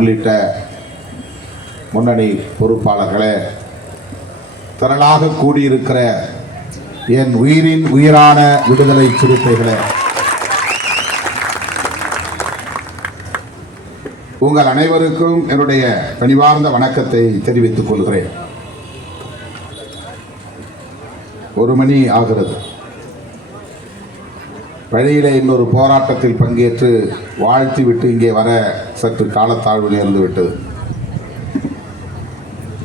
உள்ளிட்ட முன்னணி பொறுப்பாளர்களே, திரளாக கூடியிருக்கிற என் உயிரின் உயிரான விடுதலை சிறுத்தைகளே, உங்கள் அனைவருக்கும் என்னுடைய பணிவார்ந்த வணக்கத்தை தெரிவித்துக் கொள்கிறேன். 1 மணி ஆகிறது. வழியிலே இன்னொரு போராட்டத்தில் பங்கேற்று வாழ்த்திவிட்டு இங்கே வர சற்று காலத்தாழ்வு நேர்ந்து விட்டது.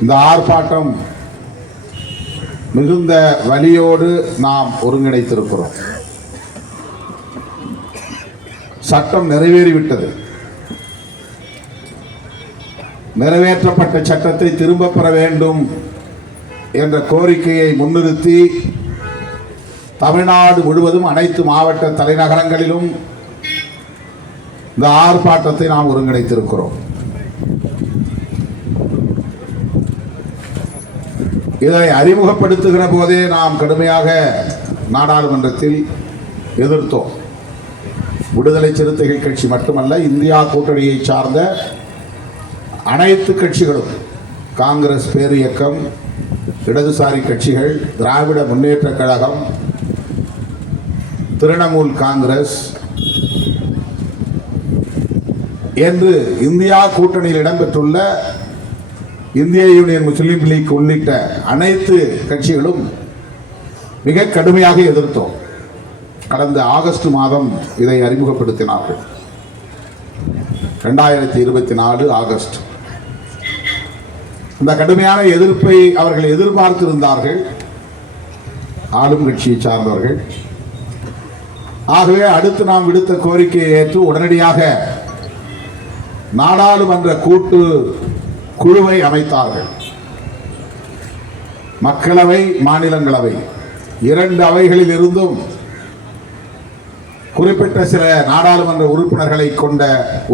இந்த ஆர்ப்பாட்டம் மிகுந்த வலியோடு நாம் ஒருங்கிணைத்திருக்கிறோம். சட்டம் நிறைவேறிவிட்டது. நிறைவேற்றப்பட்ட சட்டத்தை திரும்ப பெற வேண்டும் என்ற கோரிக்கையை முன்னிறுத்தி தமிழ்நாடு முழுவதும் அனைத்து மாவட்ட தலைநகரங்களிலும் இந்த ஆர்ப்பாட்டத்தை நாம் ஒருங்கிணைத்திருக்கிறோம். இதை அறிமுகப்படுத்துகிற போதே நாம் கடுமையாக நாடாளுமன்றத்தில் எதிர்த்தோம். விடுதலை சிறுத்தைகள் கட்சி மட்டுமல்ல, இந்தியா கூட்டணியை சார்ந்த அனைத்து கட்சிகளும், காங்கிரஸ் பேரியக்கம், இடதுசாரி கட்சிகள், திராவிட முன்னேற்ற கழகம், திரிணாமுல் காங்கிரஸ் என்று இந்தியா கூட்டணியில் இடம்பெற்றுள்ள இந்திய யூனியன் முஸ்லீம் லீக் உள்ளிட்ட அனைத்து கட்சிகளும் மிக கடுமையாக எதிர்த்தோம். கடந்த ஆகஸ்ட் மாதம் இதை அறிமுகப்படுத்தினார்கள். 2024 ஆகஸ்ட். இந்த கடுமையான எதிர்ப்பை அவர்கள் எதிர்பார்த்திருந்தார்கள், ஆளும் கட்சியை சார்ந்தவர்கள். ஆகவே அடுத்து நாம் விடுத்த கோரிக்கையை ஏற்று உடனடியாக நாடாளுமன்ற கூட்டு குழுவை அமைத்தார்கள். மக்களவை, மாநிலங்களவை 2 அவைகளில் இருந்தும் குறிப்பிட்ட சில நாடாளுமன்ற உறுப்பினர்களை கொண்ட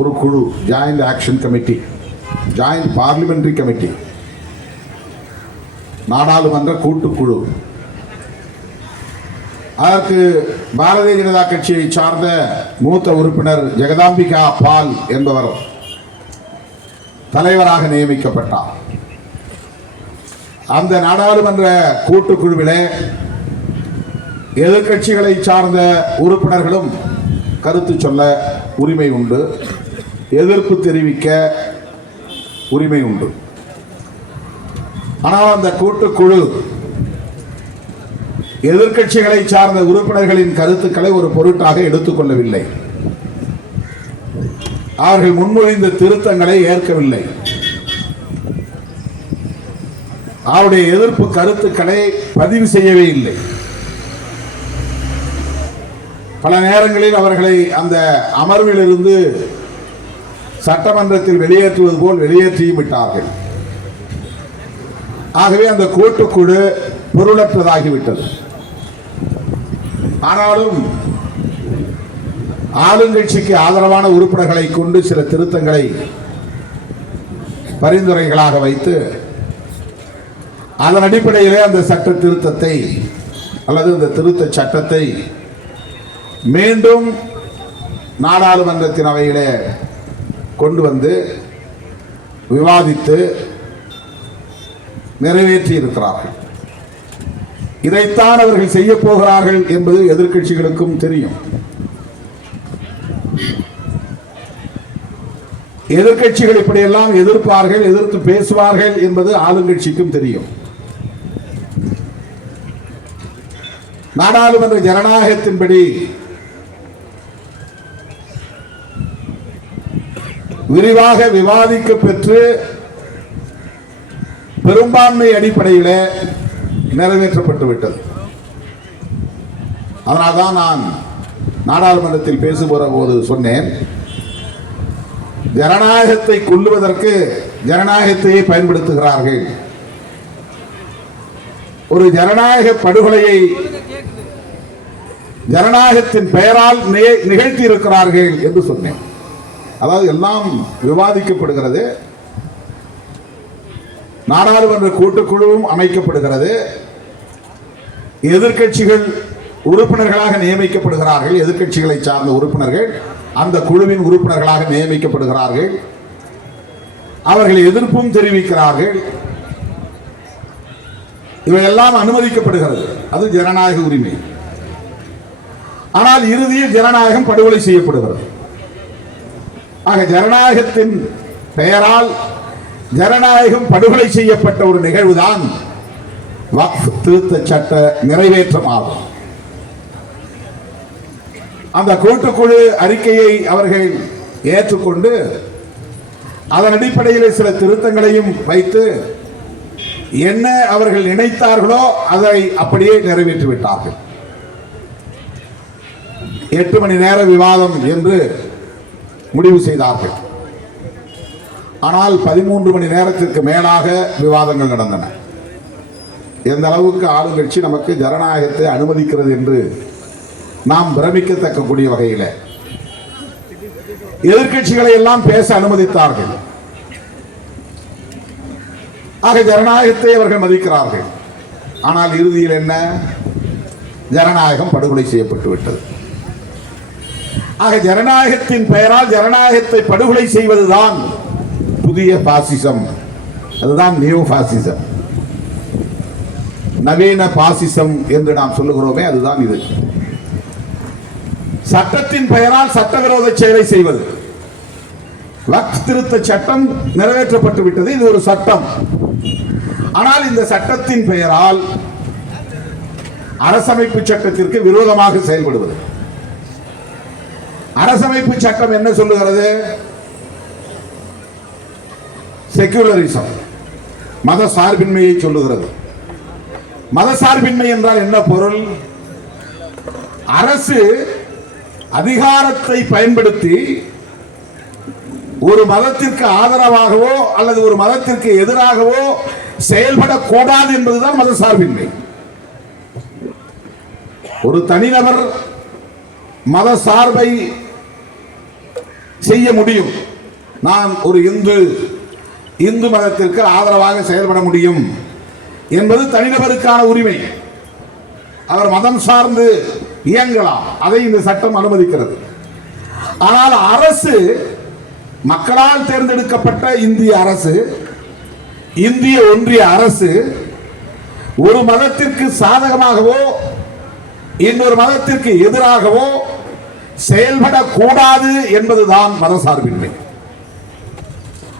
ஒரு குழு, joint action committee, joint parliamentary committee, நாடாளுமன்ற கூட்டுக்குழு. அதற்கு பாரதிய ஜனதா கட்சியை சார்ந்த மூத்த உறுப்பினர் ஜெகதாம்பிகா பால் என்பவர் தலைவராக நியமிக்கப்பட்டார். அந்த நாடாளுமன்ற கூட்டுக்குழுவிலே எதிர்கட்சிகளை சார்ந்த உறுப்பினர்களும் கருத்து சொல்ல உரிமை உண்டு, எதிர்ப்பு தெரிவிக்க உரிமை உண்டு. ஆனால் அந்த கூட்டுக்குழு எதிர்கட்சிகளை சார்ந்த உறுப்பினர்களின் கருத்துக்களை ஒரு பொருட்டாக எடுத்துக்கொள்ளவில்லை. அவர்கள் முன்மொழிந்த திருத்தங்களை ஏற்கவில்லை. அவருடைய எதிர்ப்பு கருத்துக்களை பதிவு செய்யவே இல்லை. பல நேரங்களில் அவர்களை அந்த அமர்வில் இருந்து சட்டமன்றத்தில் வெளியேற்றுவது போல் வெளியேற்றியும் விட்டார்கள். ஆகவே அந்த கூட்டுக்குழு பொருளற்றதாகிவிட்டது. ஆனாலும் ஆளுங்கட்சிக்கு ஆதரவான உறுப்பினர்களை கொண்டு சில திருத்தங்களை பரிந்துரைகளாக வைத்து அதன் அடிப்படையிலே அந்த சட்ட திருத்தத்தை அல்லது அந்த திருத்த சட்டத்தை மீண்டும் நாடாளுமன்றத்தின் அவையிலே கொண்டு வந்து விவாதித்து நிறைவேற்றி இருக்கிறார்கள். இதைத்தான் அவர்கள் செய்ய போகிறார்கள் என்பது எதிர்க்கட்சிகளுக்கும் தெரியும். எதிர்க்கட்சிகள் இப்படியெல்லாம் எதிர்ப்பார்கள், எதிர்த்து பேசுவார்கள் என்பது ஆளுங்கட்சிக்கும் தெரியும். நாடாளுமன்ற ஜனநாயகத்தின்படி விரிவாக விவாதிக்க பெற்று பெரும்பான்மை அடிப்படையில் நிறைவேற்றப்பட்டு விட்டது. அதனால்தான் நான் நாடாளுமன்றத்தில் பேசுகிற போது சொன்னேன், ஜனநாயகத்தை கொல்லுவதற்கு ஜனநாயகத்தையே பயன்படுத்துகிறார்கள். ஒரு ஜனநாயக படுகொலையை ஜனநாயகத்தின் பெயரால் நிகழ்த்தி இருக்கிறார்கள் என்று சொன்னேன். அதாவது எல்லாம் விவாதிக்கப்படுகிறது, நாடாளுமன்ற கூட்டுக்குழுவும் அமைக்கப்படுகிறது, எதிர்க்கட்சிகள் உறுப்பினர்களாக நியமிக்கப்படுகிறார்கள், எதிர்க்கட்சிகளை சார்ந்த உறுப்பினர்கள் அந்த குழுவின் உறுப்பினர்களாக நியமிக்கப்படுகிறார்கள். அவர்கள் எதிர்ப்பும் தெரிவிக்கிறார்கள். இவையெல்லாம் அனுமதிக்கப்படுகிறது, அது ஜனநாயக உரிமை. ஆனால் இறுதியில் ஜனநாயகம் படுகொலை செய்யப்படுகிறது. ஆக ஜனநாயகத்தின் பெயரால் ஜனநாயகம் படுகொலை செய்யப்பட்ட ஒரு நிகழ்வுதான் வக்ஃப் திருத்த சட்ட நிறைவேற்றம் ஆகும். அந்த கூட்டுக்குழு அறிக்கையை அவர்கள் ஏற்றுக்கொண்டு அதன் அடிப்படையில் சில திருத்தங்களையும் வைத்து என்ன அவர்கள் நினைத்தார்களோ அதை அப்படியே நிறைவேற்றிவிட்டார்கள். 8 மணி நேர விவாதம் என்று முடிவு செய்தார்கள். ஆனால் 13 மணி நேரத்திற்கு மேலாக விவாதங்கள் நடந்தன. எந்த அளவுக்கு ஆளுங்கட்சி நமக்கு ஜனநாயகத்தை அனுமதிக்கிறது என்று நாம் பிரமிக்கத்தக்கக்கூடிய வகையில் எதிர்க்கட்சிகளை எல்லாம் பேச அனுமதித்தார்கள். ஆக ஜனநாயகத்தை அவர்கள் மதிக்கிறார்கள். ஆனால் இறுதியில் என்ன? ஜனநாயகம் படுகொலை செய்யப்பட்டு விட்டது. ஆக ஜனநாயகத்தின் பெயரால் ஜனநாயகத்தை படுகொலை செய்வதுதான் புதிய பாசிசம், அதுதான் நியூ பாசிசம், நவீன பாசிசம் என்று நாம் சொல்லுகிறோமே, அதுதான் இது. சட்டத்தின் பெயரால் சட்டவிரோத செயலை செய்வது. வக்ஃப் திருத்த சட்டம் நிறைவேற்றப்பட்டு விட்டது, இது ஒரு சட்டம். ஆனால் இந்த சட்டத்தின் பெயரால் அரசமைப்பு சட்டத்திற்கு விரோதமாக செயல்படுவது. அரசமைப்பு சட்டம் என்ன சொல்லுகிறது? செகுலரிசம், மத சார்பின்மையை சொல்லுகிறது. மத சார்பின்மை என்றால் என்ன பொருள்? அரசு அதிகாரத்தை பயன்படுத்தி ஒரு மதத்திற்கு ஆதரவாகவோ அல்லது ஒரு மதத்திற்கு எதிராகவோ செயல்படக்கூடாது என்பதுதான் மத சார்பின்மை. ஒரு தனிநபர் மத சார்பை செய்ய முடியும். நான் ஒரு இந்து மதத்திற்கு ஆதரவாக செயல்பட முடியும் என்பது தனிநபருக்கான உரிமை. அவர் மதம் சார்ந்து இயங்கலாம், அதை இந்த சட்டம் அனுமதிக்கிறது. ஆனால் அரசு, மக்களால் தேர்ந்தெடுக்கப்பட்ட இந்திய அரசு, இந்திய ஒன்றிய அரசு ஒரு மதத்திற்கு சாதகமாகவோ இன்னொரு மதத்திற்கு எதிராகவோ செயல்படக்கூடாது என்பதுதான் மத சார்பின்மை.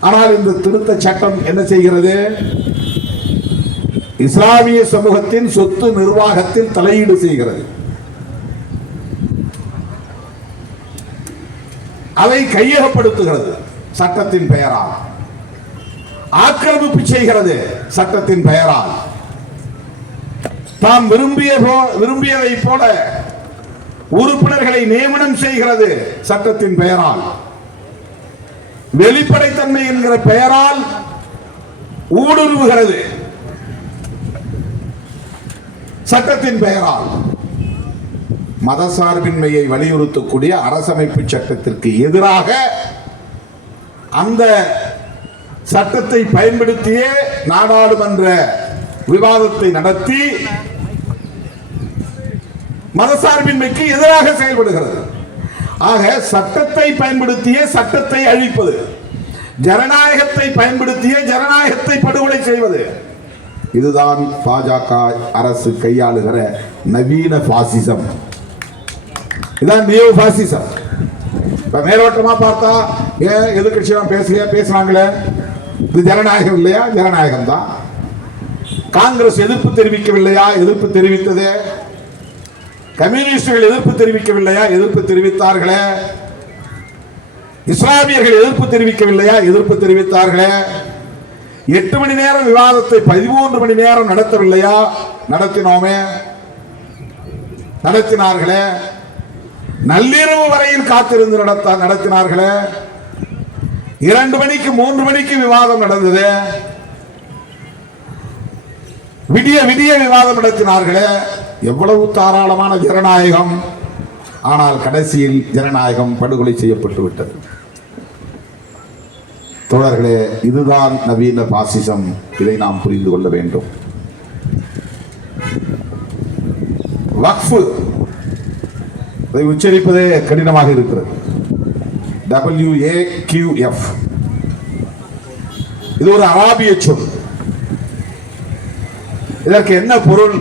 ஆனால் இந்த திருத்த சட்டம் என்ன செய்கிறது? இஸ்லாமிய சமூகத்தின் சொத்து நிர்வாகத்தில் தலையீடு செய்கிறது. அதை கையகப்படுத்துகிறது சட்டத்தின் பெயரால். ஆக்கிரமிப்பு செய்கிறது சட்டத்தின் பெயரால். தாம் விரும்பியதை போல உறுப்பினர்களை நியமனம் செய்கிறது சட்டத்தின் பெயரால். வெளிப்படைத்தன்மை என்கிற பெயரால் ஊடுருவுகிறது சட்டத்தின் பெயரால். மதசார்பின்மையை வலியுறுத்தக்கூடிய அரசமைப்பு சட்டத்திற்கு எதிராக அந்த சட்டத்தை பயன்படுத்தியே நாடாளுமன்ற விவாதத்தை நடத்தி மதசார்பின்மைக்கு எதிராக செயல்படுகிறது. ஆக சட்டத்தை பயன்படுத்திய சட்டத்தை அழிப்பது, ஜனநாயகத்தை பயன்படுத்திய ஜனநாயகத்தை படுகொலை செய்வது, இதுதான் பாஜக அரசு கையாளுகிற நவீன பாசிசம். இதான் நியூ பாசிசம். மேலோட்டமா பார்த்தா எதிர்கட்சியெல்லாம் பேசுறாங்களே, இது ஜனநாயகம் இல்லையா? ஜனநாயகம் தான். காங்கிரஸ் எதிர்ப்பு தெரிவிக்கவில்லையா? எதிர்ப்பு தெரிவித்தது. கம்யூனிஸ்டுகள் எதிர்ப்பு தெரிவிக்கவில்லையா? எதிர்ப்பு தெரிவித்தார்களே. இஸ்லாமியர்கள் எதிர்ப்பு தெரிவிக்கவில்லையா? எதிர்ப்பு தெரிவித்தார்களே. 8 மணி நேரம் விவாதத்தை 13 மணி நேரம் நடத்தவில்லையா? நடத்தினோமே, நடத்தினார்களே. நள்ளிரவு வரையில் காத்திருந்து நடத்தினார்களே. 2 மணிக்கு 3 மணிக்கு விவாதம் நடந்தது. விடிய விடிய விவாதம் நடத்தினார்களே. எவ்வளவு தாராளமான ஜனநாயகம்! ஆனால் கடைசியில் ஜனநாயகம் படுகொலை செய்யப்பட்டு விட்டது. தோழர்களே, இதுதான் நவீன பாசிசம். இதை நாம் புரிந்து கொள்ள வேண்டும். வக்ஃப், இதை உச்சரிப்பதே கடினமாக இருக்கிறது. WAQF. இது ஒரு அராபிய சொல். இதற்கு என்ன பொருள்?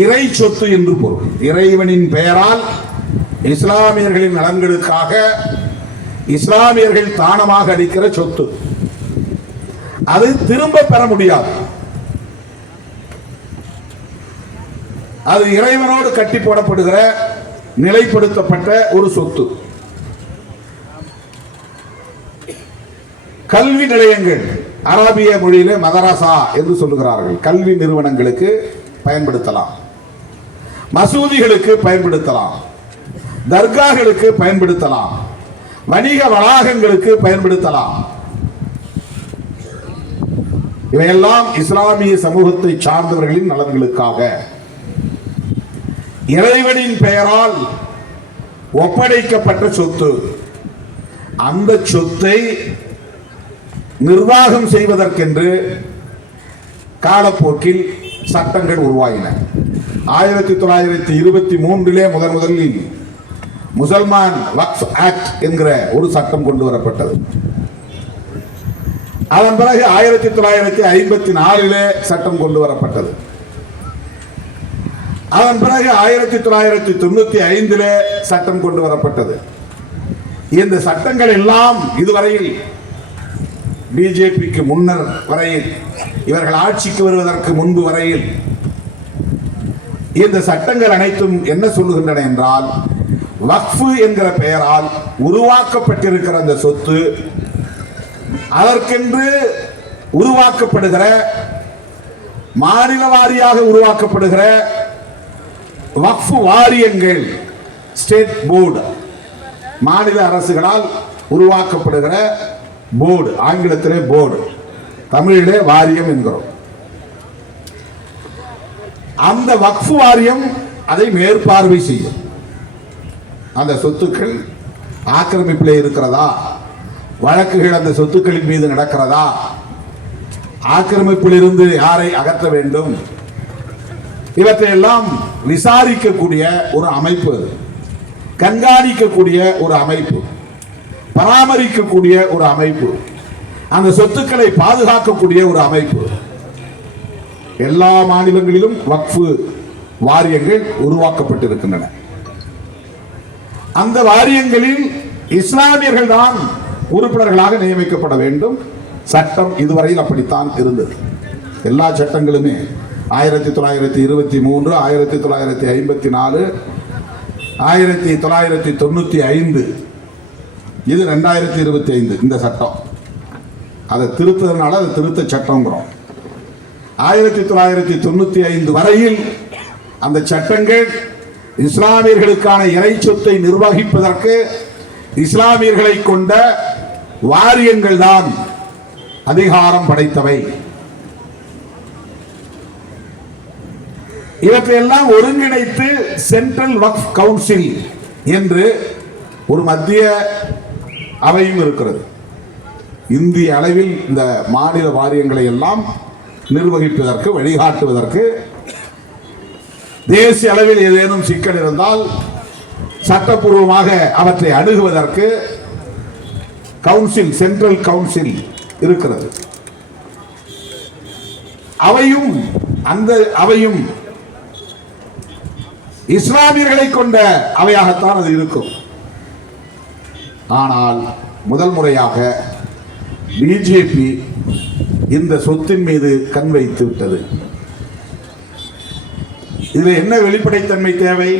இறை சொத்து என்று பொருள். இறைவனின் பெயரால் இஸ்லாமியர்களின் நலன்களுக்காக இஸ்லாமியர்கள் தானமாக அளிக்கிற சொத்து. அது திரும்ப பெற முடியாது. அது இறைவனோடு கட்டி போடப்படுகிற நிலைப்படுத்தப்பட்ட ஒரு சொத்து. கல்வி நிலையங்கள், அரபிய மொழியிலே மதரசா என்று சொல்லுகிறார்கள். கல்வி நிறுவனங்களுக்கு பயன்படுத்தலாம், மசூதிகளுக்கு பயன்படுத்தலாம், தர்காகளுக்கு பயன்படுத்தலாம், வணிக வளாகங்களுக்கு பயன்படுத்தலாம். இவையெல்லாம் இஸ்லாமிய சமூகத்தை சார்ந்தவர்களின் நலன்களுக்காக இறைவனின் பெயரால் ஒப்படைக்கப்பட்ட சொத்து. அந்த சொத்தை நிர்வாகம் செய்வதற்கென்று காலப்போக்கில் சட்டங்கள் உருவாகின. 1923 முதலில் முசல்மான் வக்ஃப் ஆக்ட் என்கிற ஒரு சட்டம் கொண்டு வரப்பட்டது. அதன் பிறகு 1954 சட்டம் கொண்டு வரப்பட்டது. அதன் பிறகு 1995 சட்டம் கொண்டு வரப்பட்டது. இந்த சட்டங்கள் எல்லாம் இதுவரையில் பிஜேபிக்கு முன்னர் வரையில், இவர்கள் ஆட்சிக்கு வருவதற்கு முன்பு வரையில் இந்த சட்டங்கள் அனைத்தும் என்ன சொல்லுகின்றன என்றால், வக்ஃபு என்கிற பெயரால் உருவாக்கப்பட்டிருக்கிற அந்த சொத்து, அதற்கென்று உருவாக்கப்படுகிற மாநில வாரியாக உருவாக்கப்படுகிற வக்ஃபு வாரியங்கள், ஸ்டேட் போர்டு, மாநில அரசுகளால் உருவாக்கப்படுகிற போர்டு, ஆங்கிலத்திலே போர்டு, தமிழிலே வாரியம் என்கிறோம். அந்த வக்ஃபு வாரியம் அதை மேற்பார்வை செய்யும். அந்த சொத்துக்கள் ஆக்கிரமிப்பிலே இருக்கிறதா, வழக்குகள் அந்த சொத்துக்களின் மீது நடக்கிறதா, ஆக்கிரமிப்பில் இருந்து யாரை அகற்ற வேண்டும், இவற்றையெல்லாம் விசாரிக்கக்கூடிய ஒரு அமைப்பு, கண்காணிக்கக்கூடிய ஒரு அமைப்பு, பராமரிக்கக்கூடிய ஒரு அமைப்பு, அந்த சொத்துக்களை பாதுகாக்கக்கூடிய ஒரு அமைப்பு. எல்லா மாநிலங்களிலும் வக்ஃபு வாரியங்கள் உருவாக்கப்பட்டிருக்கின்றன. அந்த வாரியங்களில் இஸ்லாமியர்கள் தான் உறுப்பினர்களாக நியமிக்கப்பட வேண்டும். சட்டம் இதுவரையில் அப்படித்தான் இருந்தது. எல்லா சட்டங்களுமே 1923, 1954, 1995, இது 2025 இந்த சட்டம். அதை திருத்ததுனால அது திருத்த சட்டங்கிறோம். 1995 வரையில் அந்த சட்டங்கள் இஸ்லாமியர்களுக்கான இறை சொத்தை நிர்வகிப்பதற்கு இஸ்லாமியர்களை கொண்ட வாரியங்கள் தான் அதிகாரம் படைத்தவை. இவற்றையெல்லாம் ஒருங்கிணைத்து சென்ட்ரல் வக்ஃப் கவுன்சில் என்று ஒரு மத்திய அவையும் இருக்கிறது. இந்திய அளவில் இந்த மாநில வாரியங்களை எல்லாம் நிர்வகிப்பதற்கு, வழிகாட்டுவதற்கு, தேசிய அளவில் ஏதேனும் சிக்கல் இருந்தால் சட்டப்பூர்வமாக அவற்றை அணுகுவதற்கு கவுன்சில், சென்ட்ரல் கவுன்சில் இருக்கிறது. அந்த அவையும் இஸ்லாமியர்களை கொண்ட அவையாகத்தான் அது இருக்கும். ஆனால் முதல் முறையாக பிஜேபி இந்த சொத்தின் மீது கண் வைத்து விட்டது. இதில் என்ன வெளிப்படைத்தன்மை தேவை?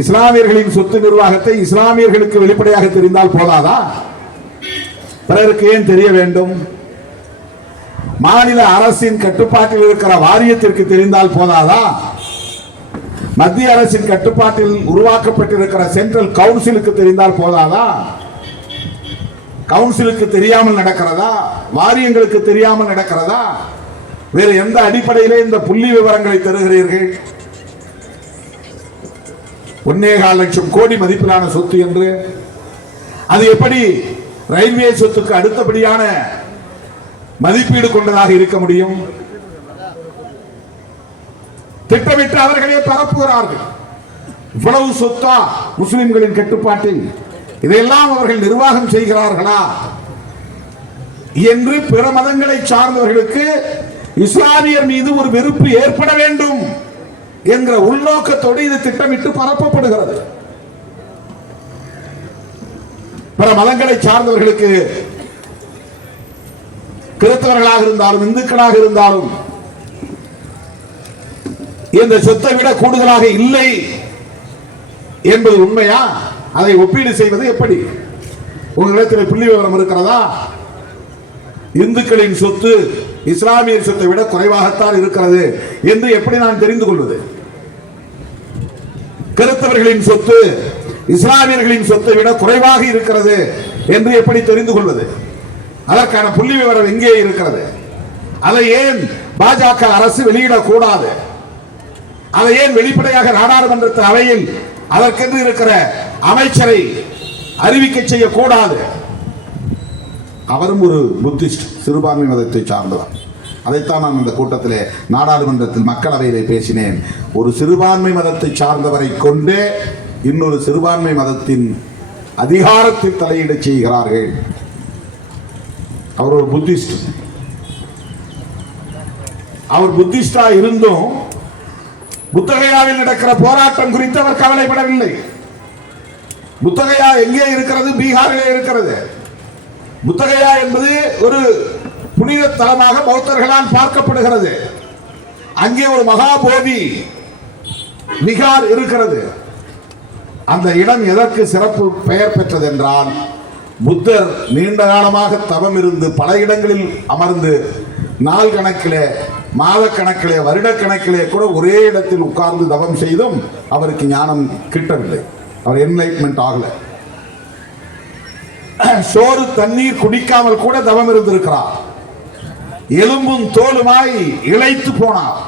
இஸ்லாமியர்களின் சொத்து நிர்வாகத்தை இஸ்லாமியர்களுக்கு வெளிப்படையாக தெரிந்தால் போதாதா? பிறருக்கு ஏன் தெரிய வேண்டும்? மாநில அரசின் கட்டுப்பாட்டில் இருக்கிற வாரியத்திற்கு தெரிந்தால் போதாதா? மத்திய அரசின் கட்டுப்பாட்டில் உருவாக்கப்பட்டிருக்கிற சென்ட்ரல் கவுன்சிலுக்கு தெரிந்தால் போதாதா? கவுன்சிலுக்கு தெரியாமல் நடக்கிறதா? வாரியங்களுக்கு தெரியாமல் நடக்கிறதா? வேறு எந்த அடிப்படையிலே இந்த புள்ளி விவரங்களை தருகிறீர்கள்? 1.25 லட்சம் கோடி மதிப்பிலான சொத்து என்று, அது எப்படி ரயில்வே சொத்துக்கு அடுத்தபடியான மதிப்பீடு கொண்டதாக இருக்க முடியும்? திட்டமிட்டு அவர்களே பரப்புகிறார்கள். இவ்வளவு சொத்தா முஸ்லிம்களின் கட்டுப்பாட்டில்? இதையெல்லாம் அவர்கள் நிர்வாகம் செய்கிறார்களா? என்று பிற மதங்களை சார்ந்தவர்களுக்கு இஸ்லாமியர் மீது ஒரு வெறுப்பு ஏற்பட வேண்டும் என்கிற உள்நோக்கத்தோடு இது திட்டமிட்டு பரப்பப்படுகிறது. பிற மதங்களை சார்ந்தவர்களுக்கு, கிறிஸ்தவர்களாக இருந்தாலும் இந்துக்களாக இருந்தாலும், இந்த சொத்தை விட கூடுதலாக இல்லை என்பது உண்மையா? அதை ஒப்பீடு செய்வது எப்படி? உங்களிடத்தில் புள்ளி விவரம் இருக்கிறதா? இந்துக்களின் சொத்து இஸ்லாமியர் சொத்தை விட குறைவாகத்தான் இருக்கிறது என்று எப்படி நான் தெரிந்து கொள்வது? கிறிஸ்தவர்களின் சொத்து இஸ்லாமியர்களின் சொத்தை விட குறைவாக இருக்கிறது என்று எப்படி தெரிந்து கொள்வது? அதற்கான புள்ளி விவரம் எங்கே இருக்கிறது? அதை ஏன் பாஜக அரசு வெளியிடக்கூடாது? அதை ஏன் வெளிப்படையாக நாடாளுமன்ற அவையில் அதற்கென்று இருக்கிற அமைச்சரை அறிவிக்க செய்யக்கூடாது? அவரும் ஒரு புத்திஸ்ட், சிறுபான்மை மதத்தை சார்ந்தவர். அதைத்தான் நான் இந்த கூட்டத்திலே நாடாளுமன்றத்தில் மக்களவையிலே பேசினேன். ஒரு சிறுபான்மை மதத்தை சார்ந்தவரை கொண்டே இன்னொரு சிறுபான்மை மதத்தின் அதிகாரத்தில் தலையிட செய்கிறார்கள். அவர் ஒரு புத்திஸ்ட். அவர் புத்திஸ்டா இருந்தும் புத்தகையாவில் நடக்கிற போராட்டம் குறித்து அவர் கவலைப்படவில்லை. புத்தகையா எங்கே இருக்கிறது? பீகாரிலே இருக்கிறது. புத்தகையா என்பது ஒரு புனித தலமாக பௌத்தர்களால் பார்க்கப்படுகிறது. அங்கே ஒரு மகாபோதி விகார் இருக்கிறது. அந்த இடம் எதற்கு சிறப்பு பெயர் பெற்றது என்றால், புத்தர் நீண்ட காலமாக தவம் இருந்து பல இடங்களில் அமர்ந்து நாள் கணக்கிலே, மாத கணக்கிலே, வருட கணக்கிலே கூட ஒரே இடத்தில் உட்கார்ந்து தவம் செய்தும் அவருக்கு ஞானம் கிட்டவில்லை. அவர் என்லைட்மெண்ட் ஆகல. சோறு தண்ணீர் குடிக்காமல் கூட தவம் இருந்திருக்கிறார். எலும்பும் தோலுமாய் இழைத்து போனார்.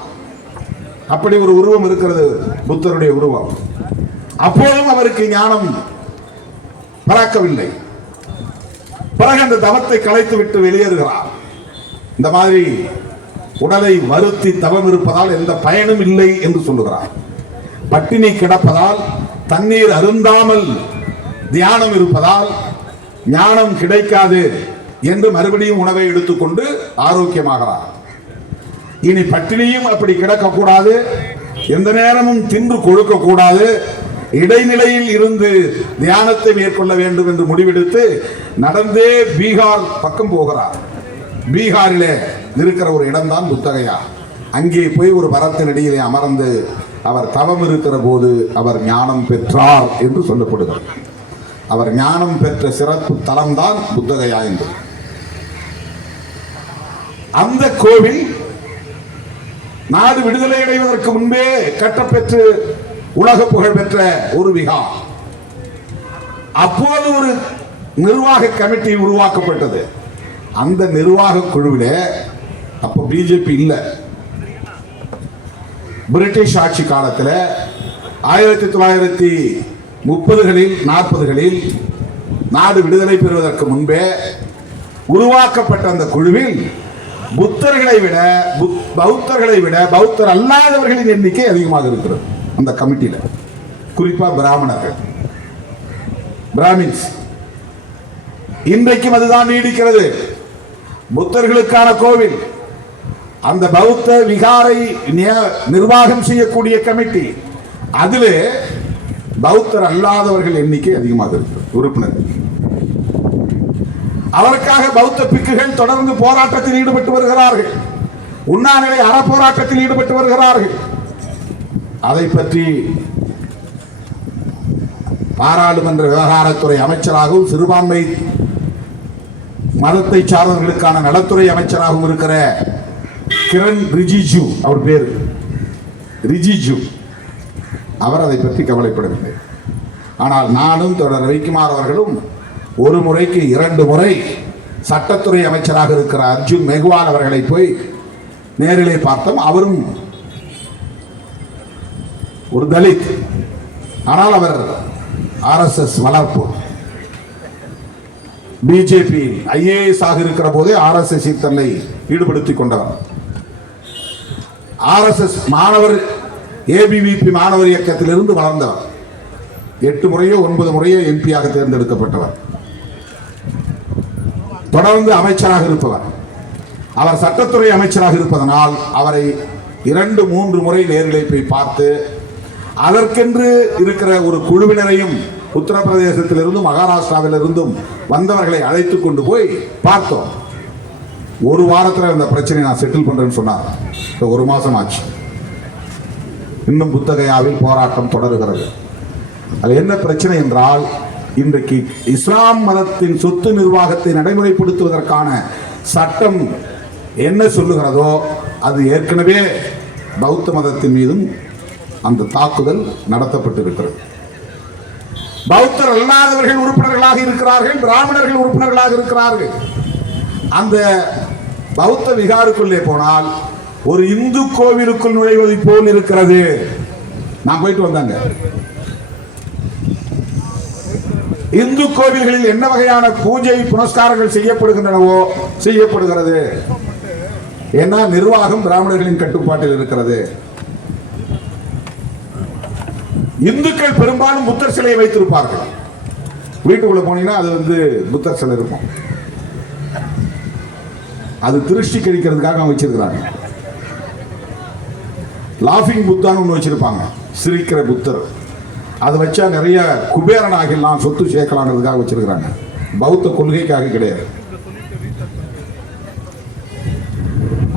அப்படி ஒரு உருவம் இருக்கிறது புத்தருடைய உருவம். அப்போதும் அவருக்கு ஞானம் பிறக்கவில்லை. பிறகு அந்த தவத்தை கலைத்து விட்டு வெளியேறுகிறார். இந்த மாதிரி உடலை வருத்தி தவம் இருப்பதால் எந்த பயனும் இல்லை என்று சொல்லுகிறார். பட்டினி கிடப்பதால், தண்ணீர் அருந்தாமல் தியானம் இருப்பதால் ஞானம் கிடைக்காது என்று மறுபடியும் உணவை எடுத்துக்கொண்டு ஆரோக்கியமாகிறார். இனி பட்டினியும் அப்படி கிடக்கக்கூடாது, எந்த நேரமும் தின்று கொழுக்க கூடாது, இடைநிலையில் இருந்து தியானத்தை மேற்கொள்ள வேண்டும் என்று முடிவெடுத்து நடந்தே பீகார் பக்கம் போகிறார். பீகாரிலே இருக்கிற ஒரு இடம்தான் புத்தகையா. அங்கே போய் ஒரு மரத்தின் இடையிலே அமர்ந்து அவர் தவம் இருக்கிற போது அவர் ஞானம் பெற்றார் என்று சொல்லப்படுகிறது. அவர் ஞானம் பெற்ற சிறப்பு தலம்தான் புத்தகையா என்பது. அந்த கோவில் நாடு விடுதலை அடைவதற்கு முன்பே கட்டப்பெற்று உலக புகழ் பெற்ற ஒரு விகார். அப்போது ஒரு நிர்வாக கமிட்டி உருவாக்கப்பட்டது. அந்த நிர்வாக குழுவிலே அப்ப பிஜேபி இல்லை. பிரிட்டிஷ் ஆட்சி காலத்தில் 1930களில் 40களில் நாடு விடுதலை பெறுவதற்கு முன்பே உருவாக்கப்பட்ட அந்த குழுவில் புத்தர்களை விட பௌத்தர் அல்லாதவர்களின் எண்ணிக்கை அதிகமாக இருக்கிறது. அந்த கமிட்டியில குறிப்பா பிராமணர்கள், பிராமின்ஸ். இன்றைக்கும் அதுதான் நீடிக்கிறது. புத்தர்களுக்கான கோவில், அந்த பௌத்த விகாரை நிர்வாகம் செய்யக்கூடிய கமிட்டி, அதிலே பௌத்தர் அல்லாதவர்கள் எண்ணிக்கை அதிகமாக இருக்கிறது உறுப்பினர்கள். அதற்காக பௌத்த பிக்குகள் தொடர்ந்து போராட்டத்தில் ஈடுபட்டு வருகிறார்கள். உண்ணாநிலை அற போராட்டத்தில் ஈடுபட்டு வருகிறார்கள். அதை பற்றி பாராளுமன்ற விவகாரத்துறை அமைச்சராகவும் சிறுபான்மை மதத்தை சார்ந்தவர்களுக்கான நலத்துறை அமைச்சராகவும் இருக்கிற கிரண் ரிஜிஜு, அவர் பேர் ரிஜிஜு, அவர் அதை பற்றி கவலைப்படவில்லை. ஆனால் நானும் தொடர் ரவிக்குமார் அவர்களும் ஒரு முறைக்கு 2 முறை சட்டத்துறை அமைச்சராக இருக்கிற அர்ஜுன் மெஹ்வால் அவர்களை போய் நேரிலே பார்த்தோம். அவரும் ஒரு தலித், ஆனால் அவர் RSS வளர்ப்பு. பிஜேபி IAS ஆக இருக்கிற போதே RSS தன்னை ஈடுபடுத்திக் கொண்டவர். RSS மாணவர் ABVP மாணவர் இயக்கத்திலிருந்து வளர்ந்தவர். 8 முறையோ 9 முறையோ MP-யாக தேர்ந்தெடுக்கப்பட்டவர். தொடர்ந்து அமைச்சராக இருப்பவர். அவர் சட்டத்துறை அமைச்சராக இருப்பதனால் அவரை 2-3 முறை நேரிலே போய் பார்த்து அதற்கென்று இருக்கிற ஒரு குழுவினரையும் உத்தரப்பிரதேசத்திலிருந்தும் மகாராஷ்டிராவிலிருந்தும் வந்தவர்களை அழைத்து கொண்டு போய் பார்த்தோம். ஒரு வாரத்தில் இந்த பிரச்சனையை நான் செட்டில் பண்றேன்னு சொன்னார். 1 மாசம் ஆச்சு. இன்னும் புத்தகையாவில் போராட்டம் தொடர்கிறது. அது என்ன பிரச்சனை என்றால், இன்றைக்கு இஸ்லாம் மதத்தின் சொத்து நிர்வாகத்தை நடைமுறைப்படுத்துவதற்கான சட்டம் என்ன சொல்லுகிறதோ அது ஏற்கனவே பௌத்த மதத்தின் மீதும் அந்த தாக்குதல் நடத்தப்பட்டிருக்கிறது. பௌத்தர் அல்லாதவர்கள் உறுப்பினர்களாக இருக்கிறார்கள், பிராமணர்கள் உறுப்பினர்களாக இருக்கிறார்கள். அந்த பௌத்த விகாருக்குள்ளே போனால் ஒரு இந்து கோவிலுக்குள் நுழைவதை போல் இருக்கிறது. நான் போயிட்டு வந்தாங்க. இந்து கோவில்களில் என்ன வகையான பூஜை புனஸ்காரங்கள் செய்யப்படுகின்றனவோ செய்யப்படுகிறது. ஏன்னா நிர்வாகம் பிராமணர்களின் கட்டுப்பாட்டில் இருக்கிறது. இந்துக்கள் பெரும்பாலும் புத்தர் சிலையை வைத்திருப்பார்கள். வீட்டுக்குள்ள போனீங்கன்னா அது புத்தர் சிலை இருக்கும். அது திருஷ்டி கழிக்கிறதுக்காக அவங்க வச்சிருக்கிறாங்க. லாஃபிங் புத்தான்னு ஒன்று வச்சிருப்பாங்க, சிரிக்கிற புத்தர். அதை வச்சா நிறைய குபேரன் ஆகிடலாம், சொத்து சேர்க்கலாங்கிறதுக்காக வச்சிருக்கிறாங்க. பௌத்த கொள்கைக்காக கிடையாது.